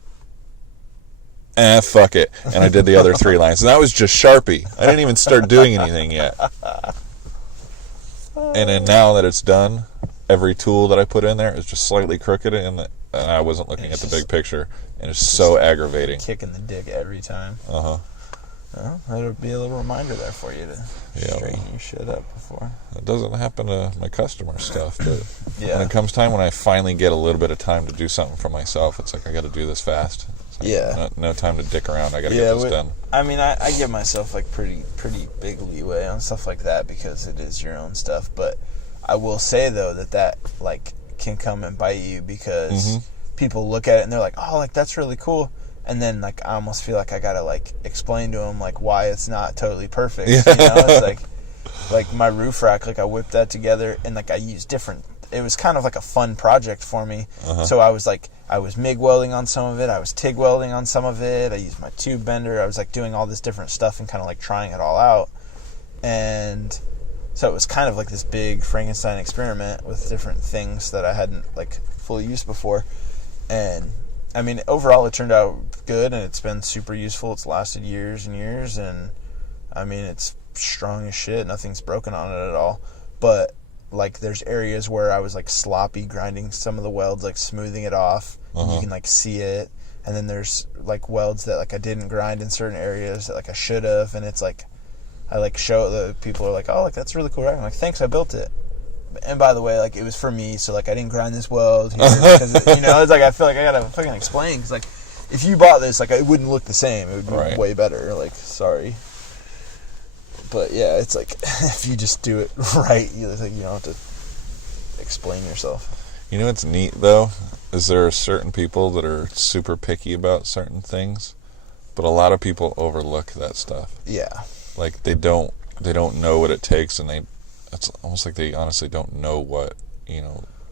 Fuck it. And I did the other 3 lines. And that was just Sharpie. I didn't even start doing anything yet. And then now that it's done, every tool that I put in there is just slightly crooked, and I wasn't looking at the big picture. And it's so aggravating. Kicking the dick every time. Uh-huh. Well, that'll be a little reminder there for you to straighten your shit up before. It doesn't happen to my customer stuff, but when it comes time when I finally get a little bit of time to do something for myself, it's like I got to do this fast. No time to dick around. I got to get this done. I mean, I give myself like pretty big leeway on stuff like that because it is your own stuff. But I will say though that like can come and bite you because people look at it and they're like, oh, like that's really cool. And then like I almost feel like I gotta like explain to them like why it's not totally perfect. Yeah. You know, it's like my roof rack. Like I whipped that together and like I used different. It was kind of like a fun project for me. So I was MIG welding on some of it. I was TIG welding on some of it. I used my tube bender. I was like doing all this different stuff and kind of like trying it all out. And so it was kind of like this big Frankenstein experiment with different things that I hadn't like fully used before. And I mean, overall it turned out good and it's been super useful. It's lasted years and years. And I mean, it's strong as shit. Nothing's broken on it at all. But like there's areas where I was like sloppy grinding some of the welds, like smoothing it off, and you can like see it. And then there's like welds that like I didn't grind in certain areas that like I should have, and it's like I like show the people are like, oh, like that's really cool, right? I'm like, thanks, I built it. And by the way, like it was for me, so like I didn't grind this weld here because you know, it's like I feel like I gotta fucking explain because like if you bought this, like it wouldn't look the same. It would be way better. Like sorry. But yeah, it's like if you just do it right, you don't have to explain yourself. You know what's neat though is there are certain people that are super picky about certain things, but a lot of people overlook that stuff. Yeah, like they don't know what it takes, and it's almost like they honestly don't know what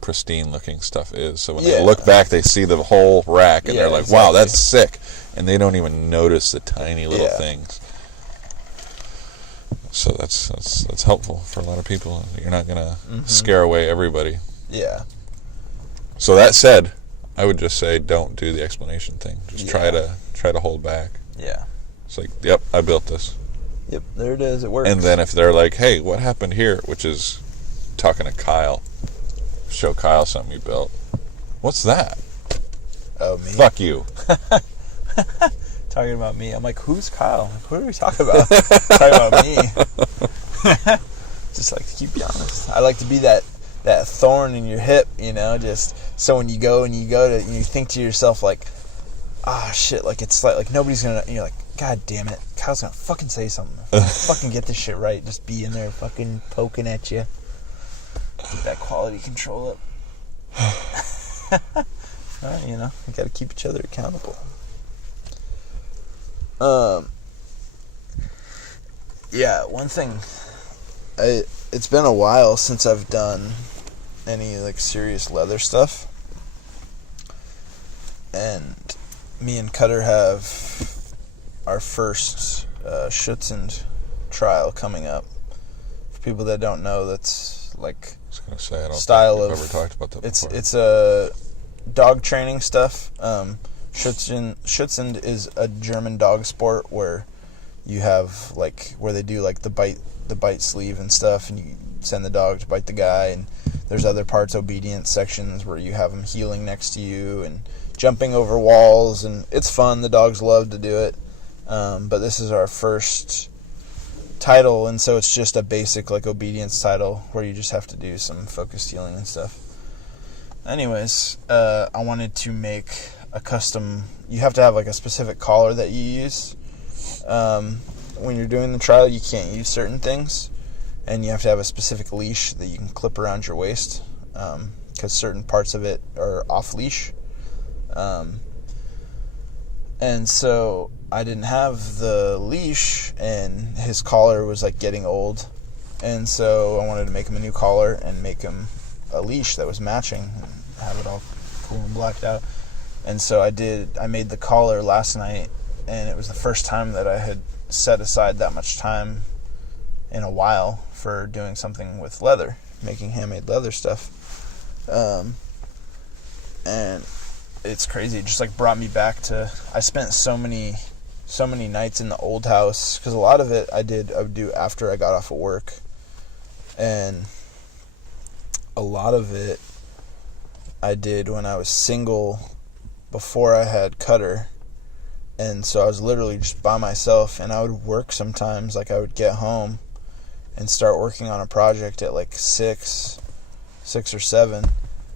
pristine looking stuff is. So when they look back, they see the whole rack and they're like, "Wow, that's sick," and they don't even notice the tiny little things. So that's helpful for a lot of people. You're not going to scare away everybody. Yeah. So that said, I would just say don't do the explanation thing. Just try to hold back. Yeah. It's like, yep, I built this. Yep, there it is. It works. And then if they're like, hey, what happened here? Which is talking to Kyle. Show Kyle something you built. What's that? Oh, me? Fuck you. Talking about me. I'm like, who's Kyle? Like, what are we talking about? Talking about me. Just like to keep you honest. I like to be that thorn in your hip, just so when you go to, you think to yourself like, ah, shit, like it's like nobody's gonna, and you're like, God damn it, Kyle's gonna fucking say something. Fucking get this shit right. Just be in there fucking poking at you. Get that quality control up. You gotta keep each other accountable. Yeah, one thing, it's been a while since I've done any like serious leather stuff, and me and Cutter have our first Schutzend trial coming up. For people that don't know, that's like I was gonna say, I don't style think of we've ever talked about that before. It's a dog training stuff. Schutzend is a German dog sport where you have like where they do like the bite sleeve and stuff, and you send the dog to bite the guy, and there's other parts, obedience sections, where you have them heeling next to you and jumping over walls, and it's fun. The dogs love to do it, but this is our first title, and so it's just a basic like obedience title where you just have to do some focused heeling and stuff. Anyways, I wanted to make a custom. You have to have like a specific collar that you use. When you're doing the trial, you can't use certain things, and you have to have a specific leash that you can clip around your waist, because certain parts of it are off leash. And so I didn't have the leash, and his collar was like getting old, and so I wanted to make him a new collar and make him a leash that was matching and have it all cool and blacked out. And so I made the collar last night, and it was the first time that I had set aside that much time in a while for doing something with leather, making handmade leather stuff. And it's crazy. It just like brought me back to, I spent so many nights in the old house, because a lot of it I would do after I got off of work, and a lot of it I did when I was single before I had Cutter. And so I was literally just by myself, and I would work sometimes. Like I would get home and start working on a project at like 6 or 7,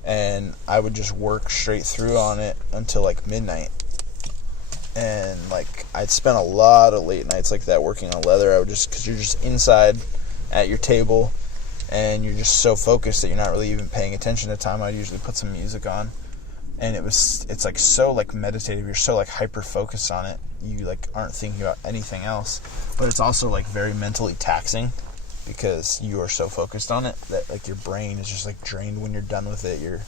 and I would just work straight through on it until like midnight. And like I'd spent a lot of late nights like that working on leather. I would just, because you're just inside at your table and you're just so focused that you're not really even paying attention to time. I'd usually put some music on, and it's like so like meditative. You're so like hyper focused on it. You like aren't thinking about anything else, but it's also like very mentally taxing because you are so focused on it that like your brain is just like drained. When you're done with it, you're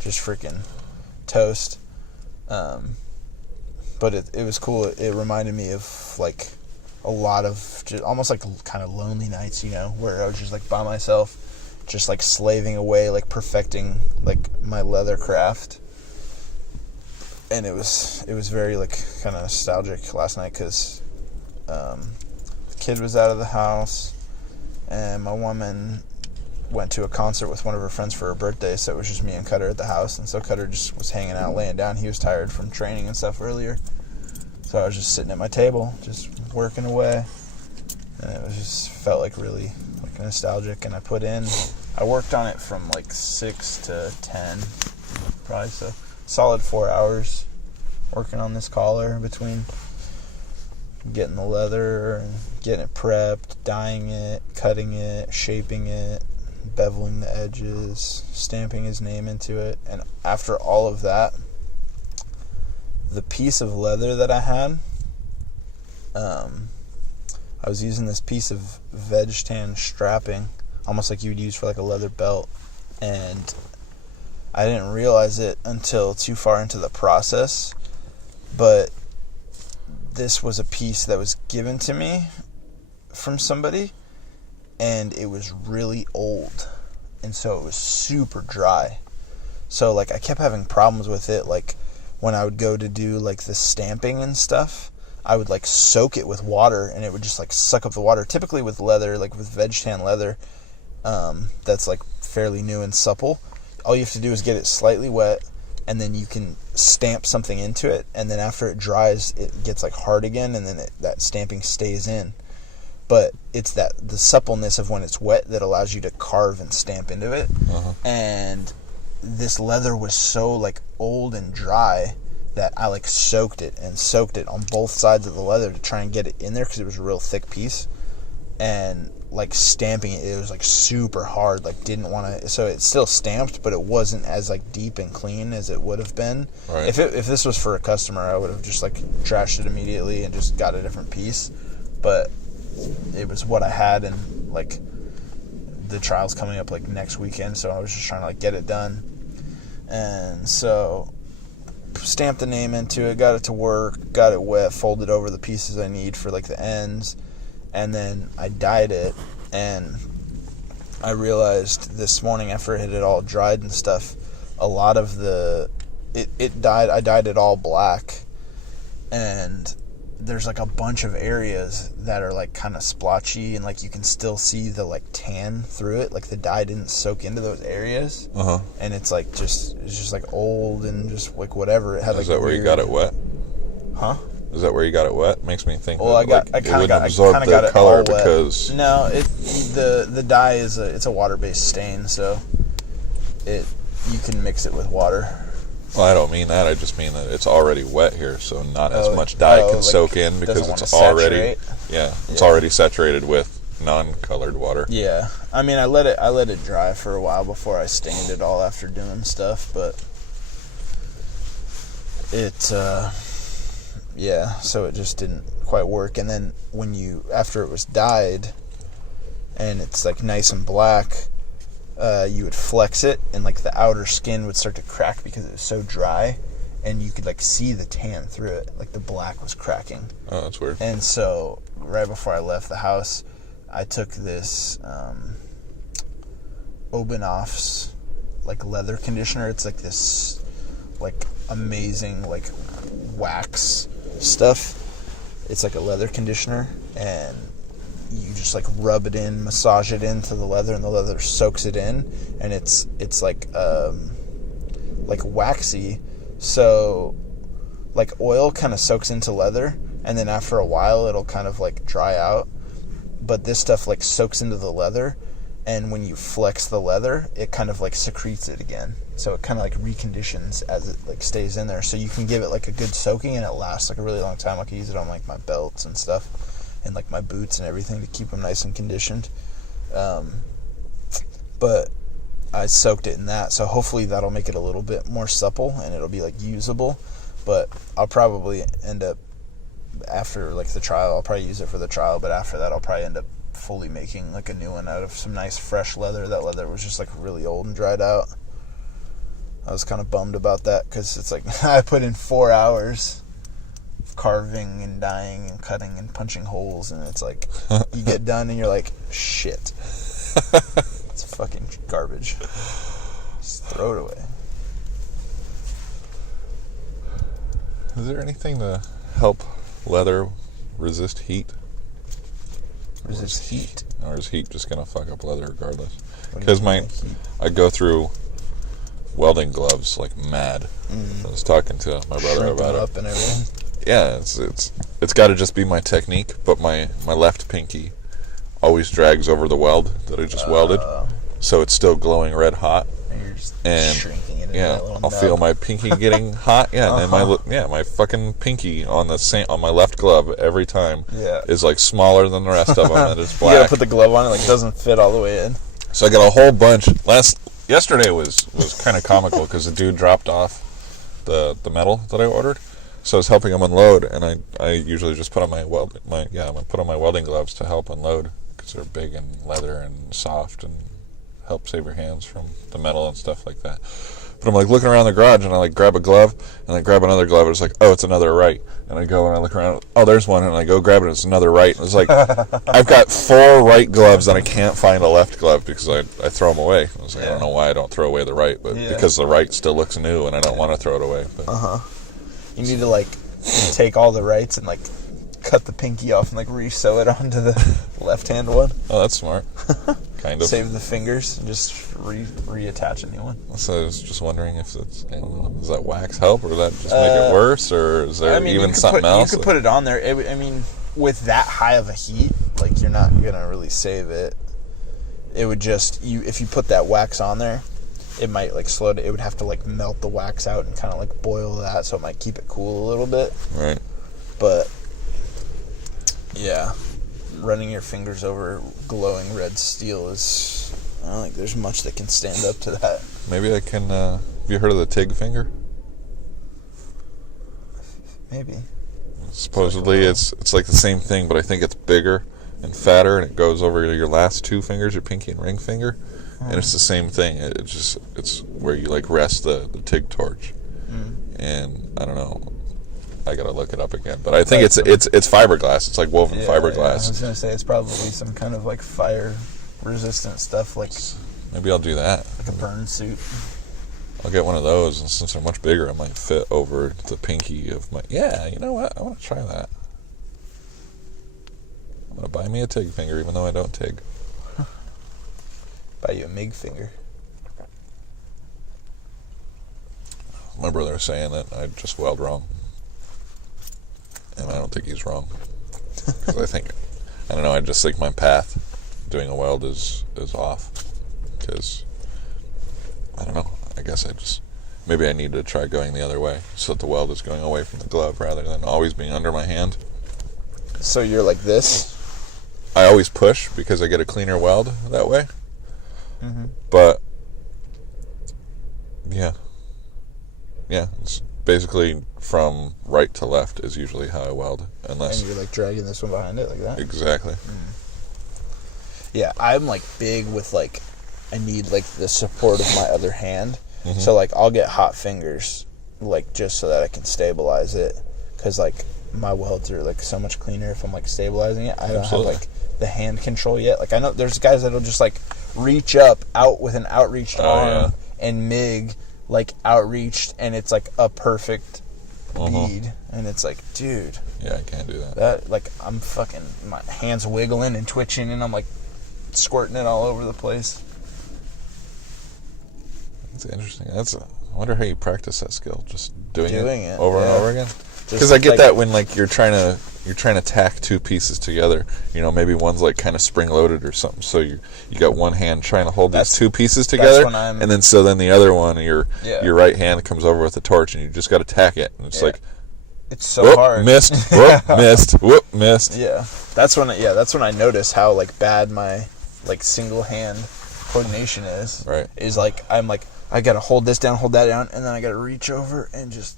just freaking toast. But it was cool. It reminded me of like a lot of just almost like kind of lonely nights, where I was just like by myself, just like slaving away, like perfecting like my leather craft. And it was very like kind of nostalgic last night, because the kid was out of the house, and my woman went to a concert with one of her friends for her birthday, so it was just me and Cutter at the house. And so Cutter just was hanging out, laying down. He was tired from training and stuff earlier, so I was just sitting at my table, just working away, and it was just felt like really like nostalgic. And I worked on it from like 6 to 10, probably, so solid 4 hours working on this collar, between getting the leather and getting it prepped, dyeing it, cutting it, shaping it, beveling the edges, stamping his name into it. And after all of that, the piece of leather that I had, I was using this piece of veg tan strapping, almost like you would use for like a leather belt, and I didn't realize it until too far into the process, but this was a piece that was given to me from somebody, and it was really old, and so it was super dry. So, like, I kept having problems with it, like, when I would go to do, like, the stamping and stuff, I would, like, soak it with water, and it would just, like, suck up the water. Typically with leather, like, with veg tan leather, that's, like, fairly new and supple, all you have to do is get it slightly wet, and then you can stamp something into it, and then after it dries, it gets, like, hard again, and then that stamping stays in. But it's the suppleness of when it's wet that allows you to carve and stamp into it. And this leather was so, like, old and dry that I, like, soaked it on both sides of the leather to try and get it in there because it was a real thick piece. And, like, stamping it was, like, super hard. Like, didn't want to... So it's still stamped, but it wasn't as, like, deep and clean as it would have been. Right. If this was for a customer, I would have just, like, trashed it immediately and just got a different piece. But it was what I had, and, like, the trial's coming up, like, next weekend, so I was just trying to, like, get it done. And so stamped the name into it, got it to work, got it wet, folded over the pieces I need for, like, the ends, and then I dyed it. And I realized this morning after it had all dried and stuff, a lot of I dyed it all black, and there's, like, a bunch of areas that are, like, kind of splotchy, and, like, you can still see the, like, tan through it. Like, the dye didn't soak into those areas. And it's, like, it's just, like, old and just, like, whatever. It had, like, Is that where you got it wet? Huh? Is that where you got it wet? Makes me think Well, that, I kind of got the it color all because... wet. No, the dye it's a water-based stain, so you can mix it with water. Well, I don't mean that. I just mean that it's already wet here, so not as much dye can like, soak in because it's already already saturated with non-colored water. Yeah, I mean, I let it dry for a while before I stained it all after doing stuff, but so it just didn't quite work. And then after it was dyed and it's, like, nice and black, you would flex it, and, like, the outer skin would start to crack because it was so dry, and you could, like, see the tan through it. Like, the black was cracking. Oh, that's weird. And so right before I left the house, I took this Obanoff's, like, leather conditioner. It's, like, this, like, amazing, like, wax stuff. It's like a leather conditioner, and you just, like, rub it in, massage it into the leather, and the leather soaks it in, and it's like waxy, so, like, oil kind of soaks into leather, and then after a while it'll kind of, like, dry out, but this stuff, like, soaks into the leather, and when you flex the leather, it kind of, like, secretes it again, so it kind of, like, reconditions as it, like, stays in there, so you can give it, like, a good soaking, and it lasts, like, a really long time. I can use it on, like, my belts and stuff, and, like, my boots and everything to keep them nice and conditioned. But I soaked it in that, so hopefully that'll make it a little bit more supple and it'll be, like, usable. But I'll probably end up, after, like, the trial, I'll probably use it for the trial, but after that I'll probably end up fully making, like, a new one out of some nice fresh leather. That leather was just, like, really old and dried out. I was kind of bummed about that because it's like I put in 4 hours carving and dyeing and cutting and punching holes, and it's like you get done and you're like, shit, it's fucking garbage, just throw it away. Is there anything to help leather resist heat? Resist heat? Or is heat just gonna fuck up leather regardless? Because I go through welding gloves like mad. I was talking to my brother about it. Up and everything. Yeah, it's got to just be my technique, but my left pinky always drags over the weld that I just welded, so it's still glowing red hot. And you're just and shrinking it into yeah, that little I'll nub. feel my pinky getting hot. Yeah, and then my fucking pinky on my left glove every time is like smaller than the rest of them, and it's black. You gotta put the glove on; it like doesn't fit all the way in. So I got a whole bunch. Yesterday was kind of comical because the dude dropped off the metal that I ordered. So I was helping him unload, and I usually just put on my welding gloves to help unload because they're big and leather and soft and help save your hands from the metal and stuff like that. But I'm like looking around the garage, and I like grab a glove, and I grab another glove, and it's like, oh, it's another right. And I go and I look around, oh, there's one, and I go grab it, and it's another right. And it's like, I've got 4 right gloves, and I can't find a left glove because I throw them away. I was like, I don't know why I don't throw away the right, but because the right still looks new, and I don't want to throw it away. But. You need to like take all the rights and like cut the pinky off and like re-sew it onto the left-hand one. Oh, that's smart. Kind of. Save the fingers and just reattach a new one. So I was just wondering if it's, I don't know, does that wax help, or does that just make it worse, or is there even something else? You could put it on there. I mean, with that high of a heat, like you're not gonna really save it. It would just if you put that wax on there, it might like slow it. It would have to like melt the wax out and kind of like boil that, so it might keep it cool a little bit. Right. But yeah, running your fingers over glowing red steel is, I don't think there's much that can stand up to that. Maybe I can, have you heard of the TIG finger? Maybe. Supposedly it's like the same thing, but I think it's bigger and fatter, and it goes over your last 2 fingers, your pinky and ring finger, and it's the same thing. It's where you like rest the TIG torch. And I don't know, I gotta look it up again, but I think it's fiberglass. It's like woven fiberglass. Yeah, I was gonna say it's probably some kind of like fire resistant stuff, like maybe I'll do that. Like a burn suit. I'll get one of those, and since they're much bigger, it might fit over the pinky of my. Yeah, you know what? I want to try that. I'm gonna buy me a TIG finger, even though I don't TIG. Buy you a MIG finger. My brother was saying that I just weld wrong. And I don't think he's wrong. 'Cause I don't know, I just think my path doing a weld is off. Because, I don't know, I guess maybe I need to try going the other way, so that the weld is going away from the glove rather than always being under my hand. So you're like this? I always push because I get a cleaner weld that way. But, yeah, it's basically from right to left is usually how I weld, unless. And you're like dragging this one behind it like that? Exactly. Yeah, I'm like big with like, I need like the support of my other hand. So like I'll get hot fingers, like just so that I can stabilize it, because like my welds are like so much cleaner if I'm like stabilizing it. I don't have like the hand control yet. Like I know there's guys that'll just like reach out with an outreached arm and MIG like outreached, and it's like a perfect bead, and it's like, dude, yeah, I can't do that. That like I'm fucking, my hands wiggling and twitching, and I'm like squirting it all over the place. That's interesting. I wonder how you practice that skill. Just doing it over and over again. Because I get that when like you're trying to tack 2 pieces together. You know, maybe one's like kind of spring loaded or something. So you got one hand trying to hold these 2 pieces together, and then the other one, your right hand comes over with the torch, and you just got to tack it. And it's like, it's so hard. Missed. Whoop, missed. Whoop, missed. Yeah, that's when I notice how like bad my like single hand coordination is. Right. Is like I'm like, I gotta hold this down, hold that down, and then I gotta reach over and just,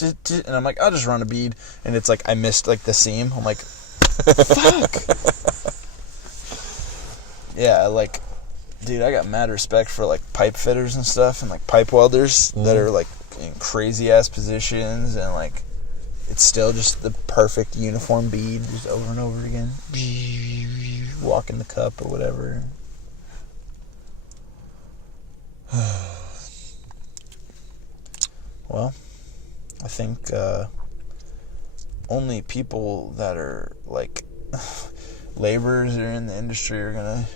and I'm like, I'll just run a bead, and it's like I missed like the seam. I'm like, fuck. Yeah, like, dude, I got mad respect for like pipe fitters and stuff, and like pipe welders that are like in crazy ass positions, and like it's still just the perfect uniform bead, just over and over again, walking the cup or whatever. Well, I think only people that are like laborers or in the industry are gonna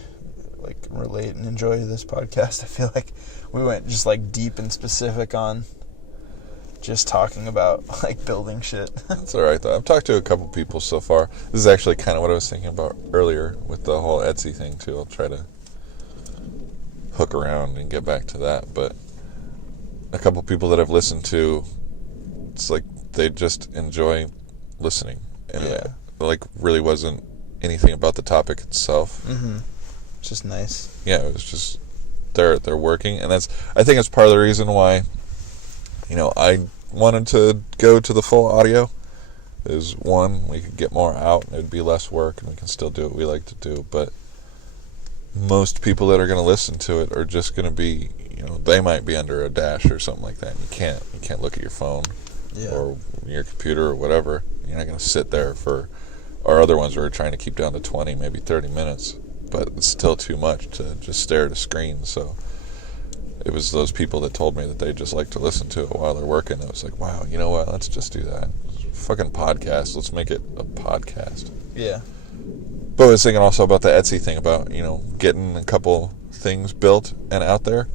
like relate and enjoy this podcast. I feel like we went just like deep and specific on just talking about like building shit. That's all right though. I've talked to a couple people so far. This is actually kind of what I was thinking about earlier with the whole Etsy thing too. I'll try to hook around and get back to that, but a couple people that I've listened to, it's like they just enjoy listening, and it like really wasn't anything about the topic itself. It's just nice. Yeah, it was just they're working, and I think it's part of the reason why, you know, I wanted to go to the full audio. Is one, we could get more out, and it'd be less work, and we can still do what we like to do, but most people that are going to listen to it are just going to be, they might be under a dash or something like that. And you can't look at your phone or your computer or whatever. You're not going to sit there for. Our other ones were trying to keep down to 20, maybe 30 minutes, but it's still too much to just stare at a screen. So it was those people that told me that they just like to listen to it while they're working. It was like, wow, you know what? Let's just do that. Fucking podcast. Let's make it a podcast. Yeah. But I was thinking also about the Etsy thing about, getting a couple things built and out there.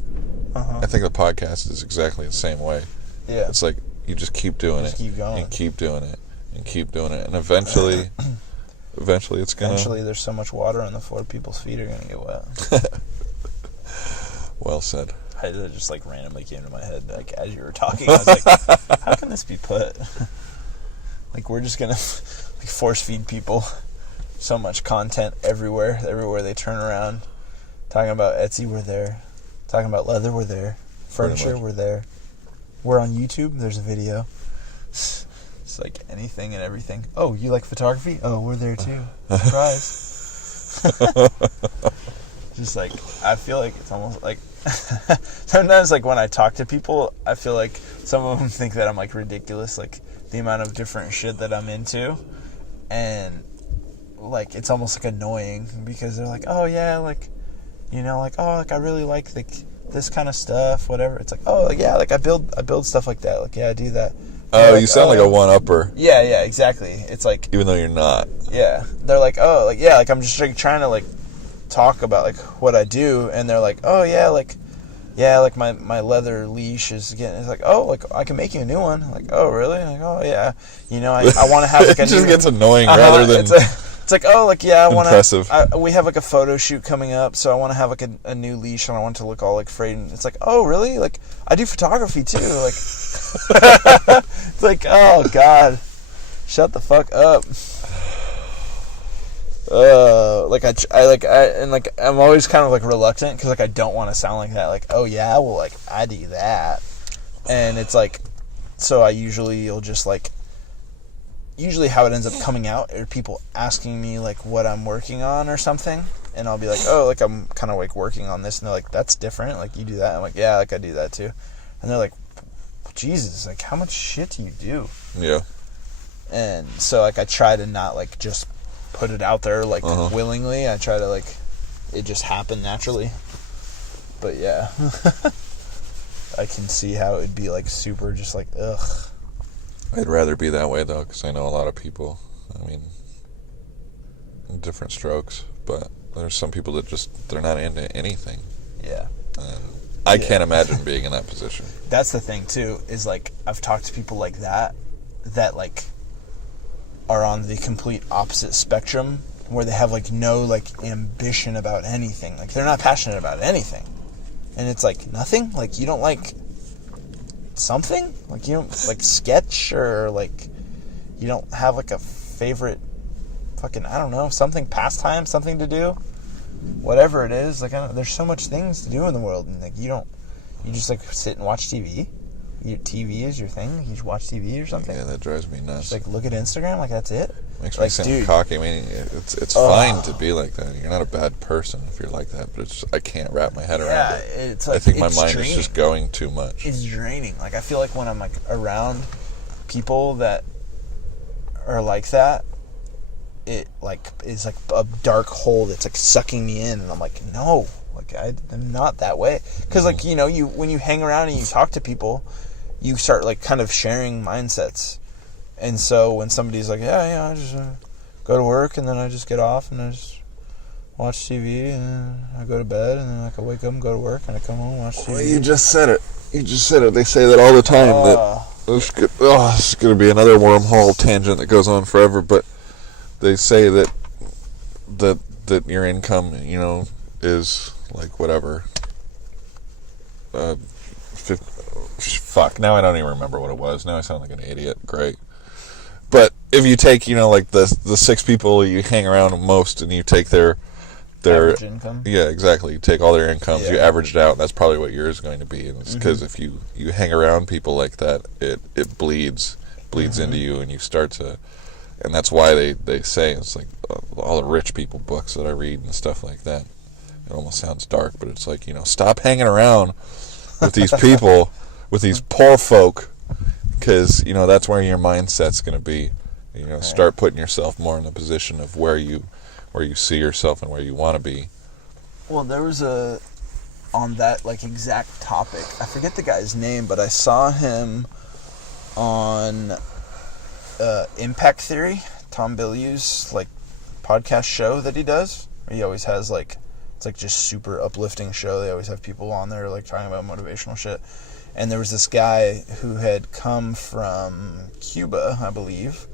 I think the podcast is exactly the same way. Yeah. It's like you just keep doing it. Keep going. And keep doing it. And keep doing it. And eventually it's going to... Eventually there's so much water on the floor, people's feet are going to get wet. Well said. I just like randomly came to my head like as you were talking. I was like, how can this be put? Like we're just going to like force feed people so much content everywhere they turn around. Talking about Etsy, we're there. Talking about leather, we're there. Furniture, we're there. We're on YouTube, there's a video. It's like anything and everything. Oh, you like photography? Oh, we're there too. Surprise. Just like, I feel like it's almost like, sometimes like when I talk to people, I feel like some of them think that I'm like ridiculous, like the amount of different shit that I'm into. And like, it's almost like annoying because they're like, oh yeah, like, like, oh, like I really like this kind of stuff, whatever. It's like, oh yeah, like I build stuff like that. Like, yeah, I do that. Oh, like, you sound like a one-upper. Yeah, exactly. It's like... Even though you're not. Yeah. They're like, oh, like, yeah, like, I'm just like, trying to, like, talk about, like, what I do, and they're like, oh, yeah, like, my leather leash is getting... It's like, oh, like, I can make you a new one. Like, oh, really? Like, oh, yeah. I want to have, like, a new... It just gets annoying rather than... It's like, oh, like, yeah, I want to... we have, like, a photo shoot coming up, so I want to have, like, a new leash, and I want it to look all, like, frayed. And it's like, oh, really? Like, I do photography, too. Like... It's like, oh God, shut the fuck up. I'm always kind of like reluctant because like I don't want to sound like that. Like, oh yeah, well like I do that, and it's like, so usually how it ends up coming out are people asking me like what I'm working on or something, and I'll be like, oh, like I'm kind of like working on this, and they're like, that's different. Like you do that. I'm like, yeah, like I do that too, and they're like, Jesus, like how much shit do you do? Yeah. And so like I try to not like just put it out there like willingly. I try to like it just happen naturally. But yeah. I can see how it'd be like super just like ugh. I'd rather be that way though, because I know a lot of people. I mean, different strokes, but there's some people that just they're not into anything. Yeah. And I can't imagine being in that position. That's the thing too, is like I've talked to people like that like are on the complete opposite spectrum where they have like no like ambition about anything. Like they're not passionate about anything. And it's like nothing? Like you don't like something? Like you don't like sketch or like you don't have like a favorite fucking, I don't know, something pastime, something to do? Whatever it is, like there's so much things to do in the world, and like you just like sit and watch TV. TV is your thing. You just watch TV or something. Yeah, that drives me nuts. Just like look at Instagram, like that's it. Makes like, me sound dude, cocky. I mean, it's fine to be like that. You're not a bad person if you're like that, but it's just, I can't wrap my head around it. It's like, I think my mind draining. is just going too much. It's draining. Like I feel like when I'm like around people that are like that, it like is like a dark hole that's like sucking me in, and I'm like, no, like I'm not that way. Because like you when you hang around and you talk to people, you start like kind of sharing mindsets. And so when somebody's like, yeah, I just go to work and then I just get off and I just watch TV and I go to bed and then like I wake up and go to work and I come home and watch TV. Well, you just said it. They say that all the time. That this is going to be another wormhole tangent that goes on forever. But they say that your income, is like whatever. Fuck. Now I don't even remember what it was. Now I sound like an idiot. Great. But if you take, like the 6 people you hang around most, and you take their average income. Yeah, exactly. You take all their incomes, you average it out, and that's probably what yours is going to be. And it's because if you hang around people like that, it bleeds into you, and you start to. And that's why they say it's like all the rich people books that I read and stuff like that. it almost sounds dark, but it's like, stop hanging around with these people, with these poor folk, because, that's where your mindset's going to be. Start putting yourself more in the position of where you see yourself and where you want to be. Well, there was on that like exact topic, I forget the guy's name, but I saw him on Impact Theory, Tom Bilyeu's like podcast show that he does. He always has like, it's like just super uplifting show. They always have people on there like talking about motivational shit. And there was this guy who had come from Cuba, I believe,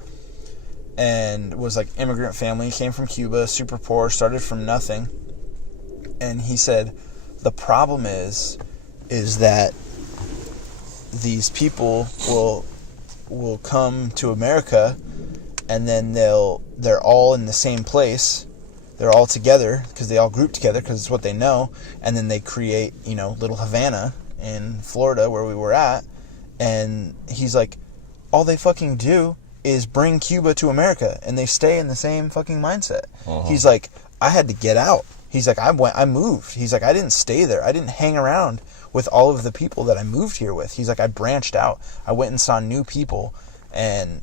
and was like immigrant family, came from Cuba, super poor, started from nothing. And he said the problem is that these people will come to America, and then they're all in the same place. They're all together because they all group together because it's what they know, and then they create, little Havana in Florida where we were at. And he's like, all they fucking do is bring Cuba to America, and they stay in the same fucking mindset. He's like, I had to get out. He's like, I moved. He's like, I didn't stay there. I didn't hang around with all of the people that I moved here with. He's like, I branched out. I went and saw new people and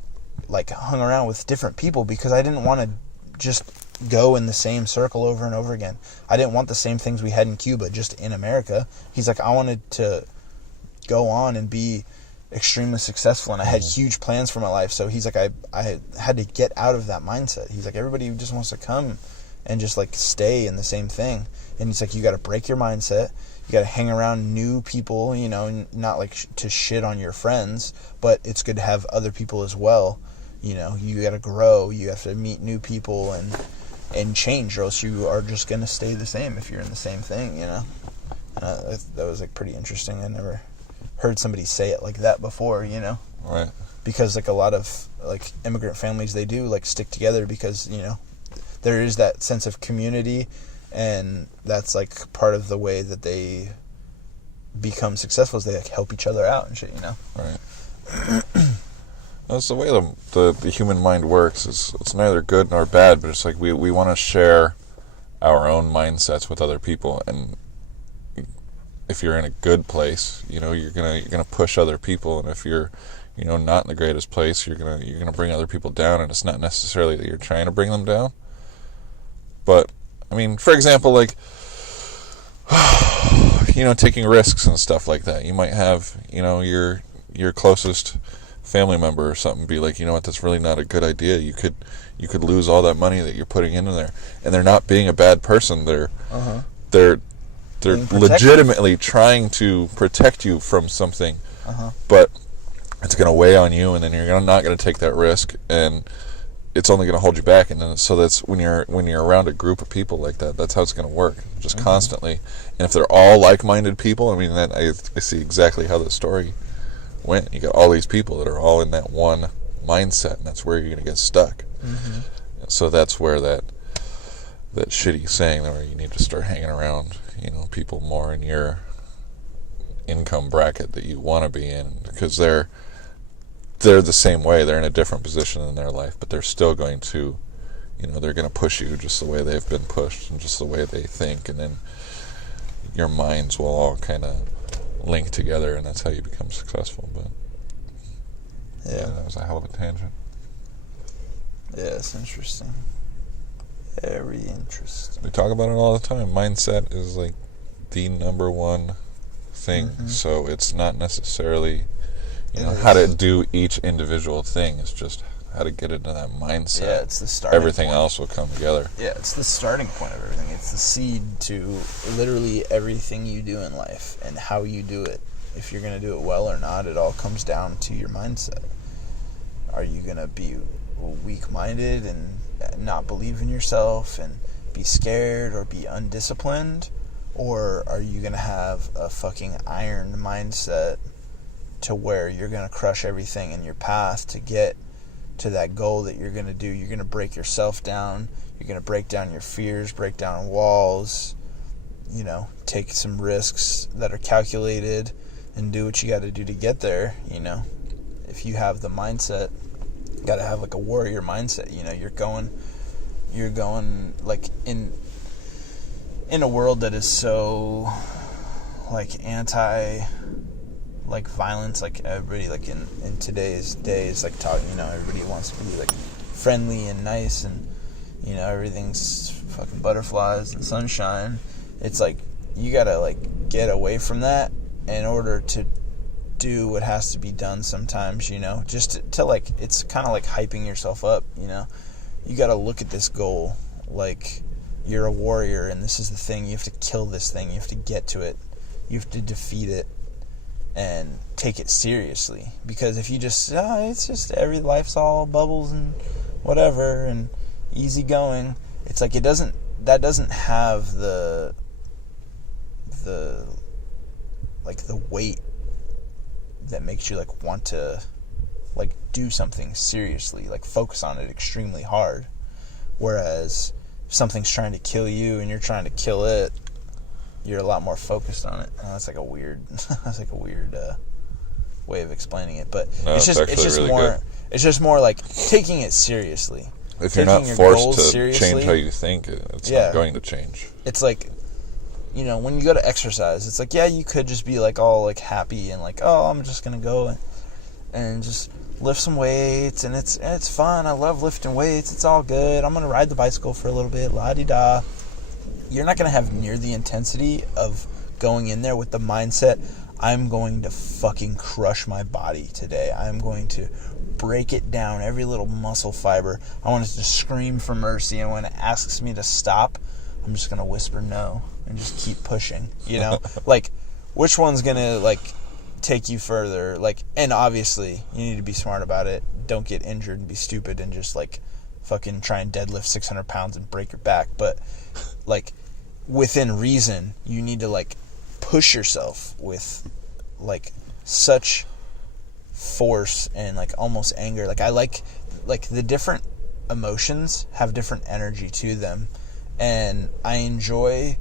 like hung around with different people because I didn't want to just go in the same circle over and over again. I didn't want the same things we had in Cuba just in America. He's like, I wanted to go on and be extremely successful, and I had huge plans for my life. So he's like, I had to get out of that mindset. He's like, everybody just wants to come and just like stay in the same thing. And he's like, you got to break your mindset. You got to hang around new people, not like to shit on your friends, but it's good to have other people as well. You got to grow. You have to meet new people and change, or else you are just going to stay the same if you're in the same thing, That was like pretty interesting. I never heard somebody say it like that before, Right. Because like a lot of like immigrant families, they do like stick together because, there is that sense of community, and that's like part of the way that they become successful is they like help each other out and shit, Right. That's the way the human mind works. It's neither good nor bad, but it's like we want to share our own mindsets with other people, and if you're in a good place, you're gonna push other people, and if you're not in the greatest place, you're gonna bring other people down, and it's not necessarily that you're trying to bring them down. But I mean, for example, like taking risks and stuff like that. You might have your closest family member or something be like, that's really not a good idea. You could lose all that money that you're putting into there, and they're not being a bad person. They're legitimately trying to protect you from something, but it's going to weigh on you, and then you're not going to take that risk, and it's only going to hold you back. And then so that's when you're around a group of people like that, that's how it's going to work, just constantly. And if they're all like-minded people, I mean, then I see exactly how the story went. You got all these people that are all in that one mindset, and that's where you're going to get stuck. So that's where that shitty saying where you need to start hanging around people more in your income bracket that you want to be in, because they're the same way. They're in a different position in their life, but they're still going to they're going to push you just the way they've been pushed and just the way they think, and then your minds will all kind of link together, and that's how you become successful. But yeah, that was a hell of a tangent. Yeah, it's interesting. Very interesting. We talk about it all the time. Mindset is like the number one thing. So it's not necessarily how to do each individual thing. It's just how to get into that mindset. Yeah, it's the starting Everything point. else will come together. Yeah, it's the starting point of everything. It's the seed to literally everything you do in life and how you do it. If you're going to do it well or not, it all comes down to your mindset. Are you going to be weak-minded and not believe in yourself and be scared or be undisciplined? Or are you going to have a fucking iron mindset to where you're going to crush everything in your path to get to that goal that you're going to do? You're going to break yourself down. You're going to break down your fears, break down walls, take some risks that are calculated and do what you got to do to get there. If you have the mindset, you got to have like a warrior mindset. You're going like in a world that is so like anti like violence, like everybody like in today's days like talking, everybody wants to be like friendly and nice, and everything's fucking butterflies and sunshine. It's like you gotta like get away from that in order to do what has to be done sometimes, just to like, it's kind of like hyping yourself up. You gotta look at this goal like you're a warrior, and this is the thing. You have to kill this thing. You have to get to it. You have to defeat it and take it seriously. Because if you just, it's just life's all bubbles and whatever and easy going, it's like that doesn't have the weight that makes you like want to like do something seriously, like focus on it extremely hard. Whereas if something's trying to kill you and you're trying to kill it, you're a lot more focused on it. That's like a weird way of explaining it, but no, it's just really more good. It's just more like taking it seriously. If you're not forced to change how you think, it's not going to change. It's like, when you go to exercise, it's like, yeah, you could just be like all like happy and like, oh, I'm just gonna go and just lift some weights, and it's fun. I love lifting weights. It's all good. I'm gonna ride the bicycle for a little bit, la-di-da. You're not gonna have near the intensity of going in there with the mindset, I'm going to fucking crush my body today. I'm going to break it down, every little muscle fiber. I want it to scream for mercy, and when it asks me to stop, I'm just gonna whisper no and just keep pushing. Like, which one's gonna like take you further? Like, and obviously you need to be smart about it. Don't get injured and be stupid and just like fucking try and deadlift 600 pounds and break your back. But like within reason, you need to like push yourself with like such force and like almost anger. Like I like the different emotions have different energy to them, and I enjoy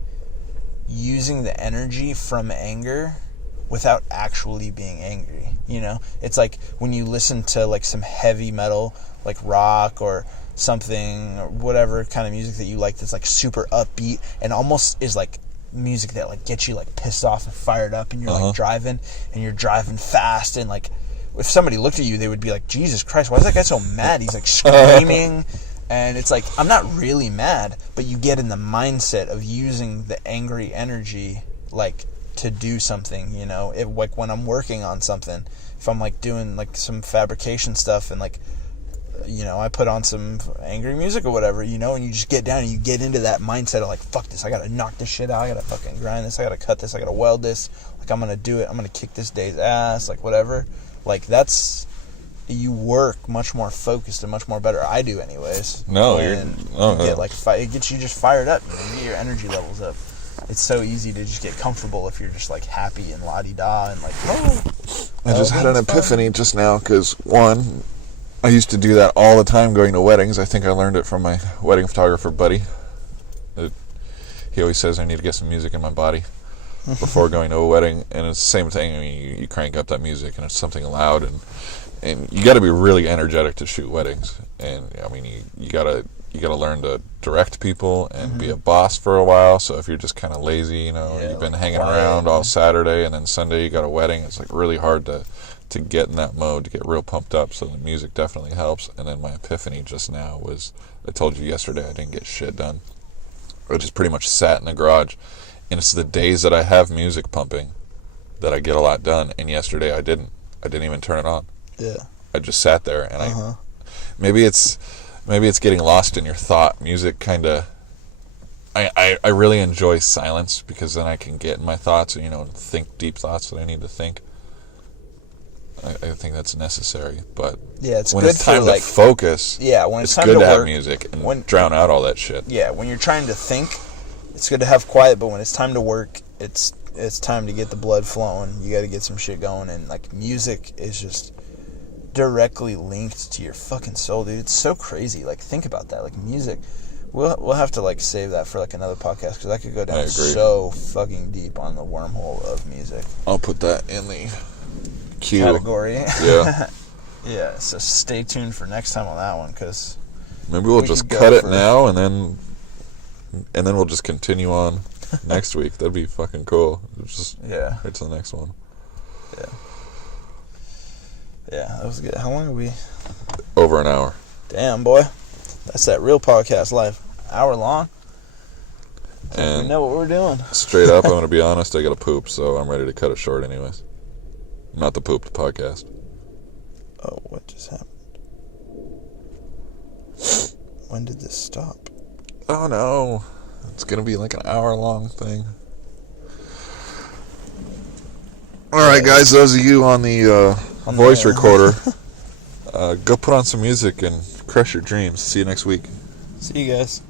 using the energy from anger without actually being angry. It's like when you listen to like some heavy metal, like rock or something, or whatever kind of music that you like that's like super upbeat and almost is like music that like gets you like pissed off and fired up, and you're like driving fast, and like if somebody looked at you, they would be like, Jesus Christ, why is that guy so mad? He's like screaming. And it's like, I'm not really mad, but you get in the mindset of using the angry energy like to do something. Like when I'm working on something, if I'm like doing like some fabrication stuff, and like I put on some angry music or whatever, and you just get down and you get into that mindset of like, fuck this, I gotta knock this shit out, I gotta fucking grind this, I gotta cut this, I gotta weld this, like I'm gonna do it, I'm gonna kick this day's ass, like whatever. Like that's, you work much more focused and much more better. I do anyways. No, get like it gets you just fired up. You get your energy levels up. It's so easy to just get comfortable if you're just like happy and la-di-da and like, I just had an epiphany just now, because one, I used to do that all the time going to weddings. I think I learned it from my wedding photographer buddy. He always says I need to get some music in my body before going to a wedding, and it's the same thing. I mean, you crank up that music and it's something loud, and you got to be really energetic to shoot weddings. And I mean, you gotta learn to direct people and be a boss for a while. So if you're just kind of lazy, you've been hanging around all Saturday, and then Sunday you got a wedding, it's like really hard to get in that mode, to get real pumped up. So the music definitely helps. And then my epiphany just now was, I told you yesterday I didn't get shit done. I just pretty much sat in the garage, and it's the days that I have music pumping that I get a lot done. And yesterday I didn't even turn it on. Yeah. I just sat there, and maybe it's getting lost in your thought. Music kind of, I really enjoy silence, because then I can get in my thoughts and think deep thoughts that I need to think. I think that's necessary, but yeah, it's when good it's time for, to focus. Yeah, when it's time good to have work, music and drown out all that shit. Yeah, when you're trying to think, it's good to have quiet. But when it's time to work, it's time to get the blood flowing. You got to get some shit going, and like music is just directly linked to your fucking soul, dude. It's so crazy. Like, think about that. Like music, we'll have to like save that for like another podcast, because I could go down so fucking deep on the wormhole of music. I'll put that in the category. Yeah. Yeah, so stay tuned for next time on that one, because maybe we'll just cut it now, and then we'll just continue on next week. That'd be fucking cool. Just Yeah. right to the next one. Yeah, that was good. How long are we? Over an hour. Damn, boy. That's that real podcast life. Hour long. And we know what we're doing. straight up, I'm going to be honest, I got to poop, so I'm ready to cut it short anyways. Not the poop, the podcast. Oh, what just happened? When did this stop? Oh no. It's going to be like an hour-long thing. Alright, guys, those of you on the voice recorder, go put on some music and crush your dreams. See you next week. See you guys.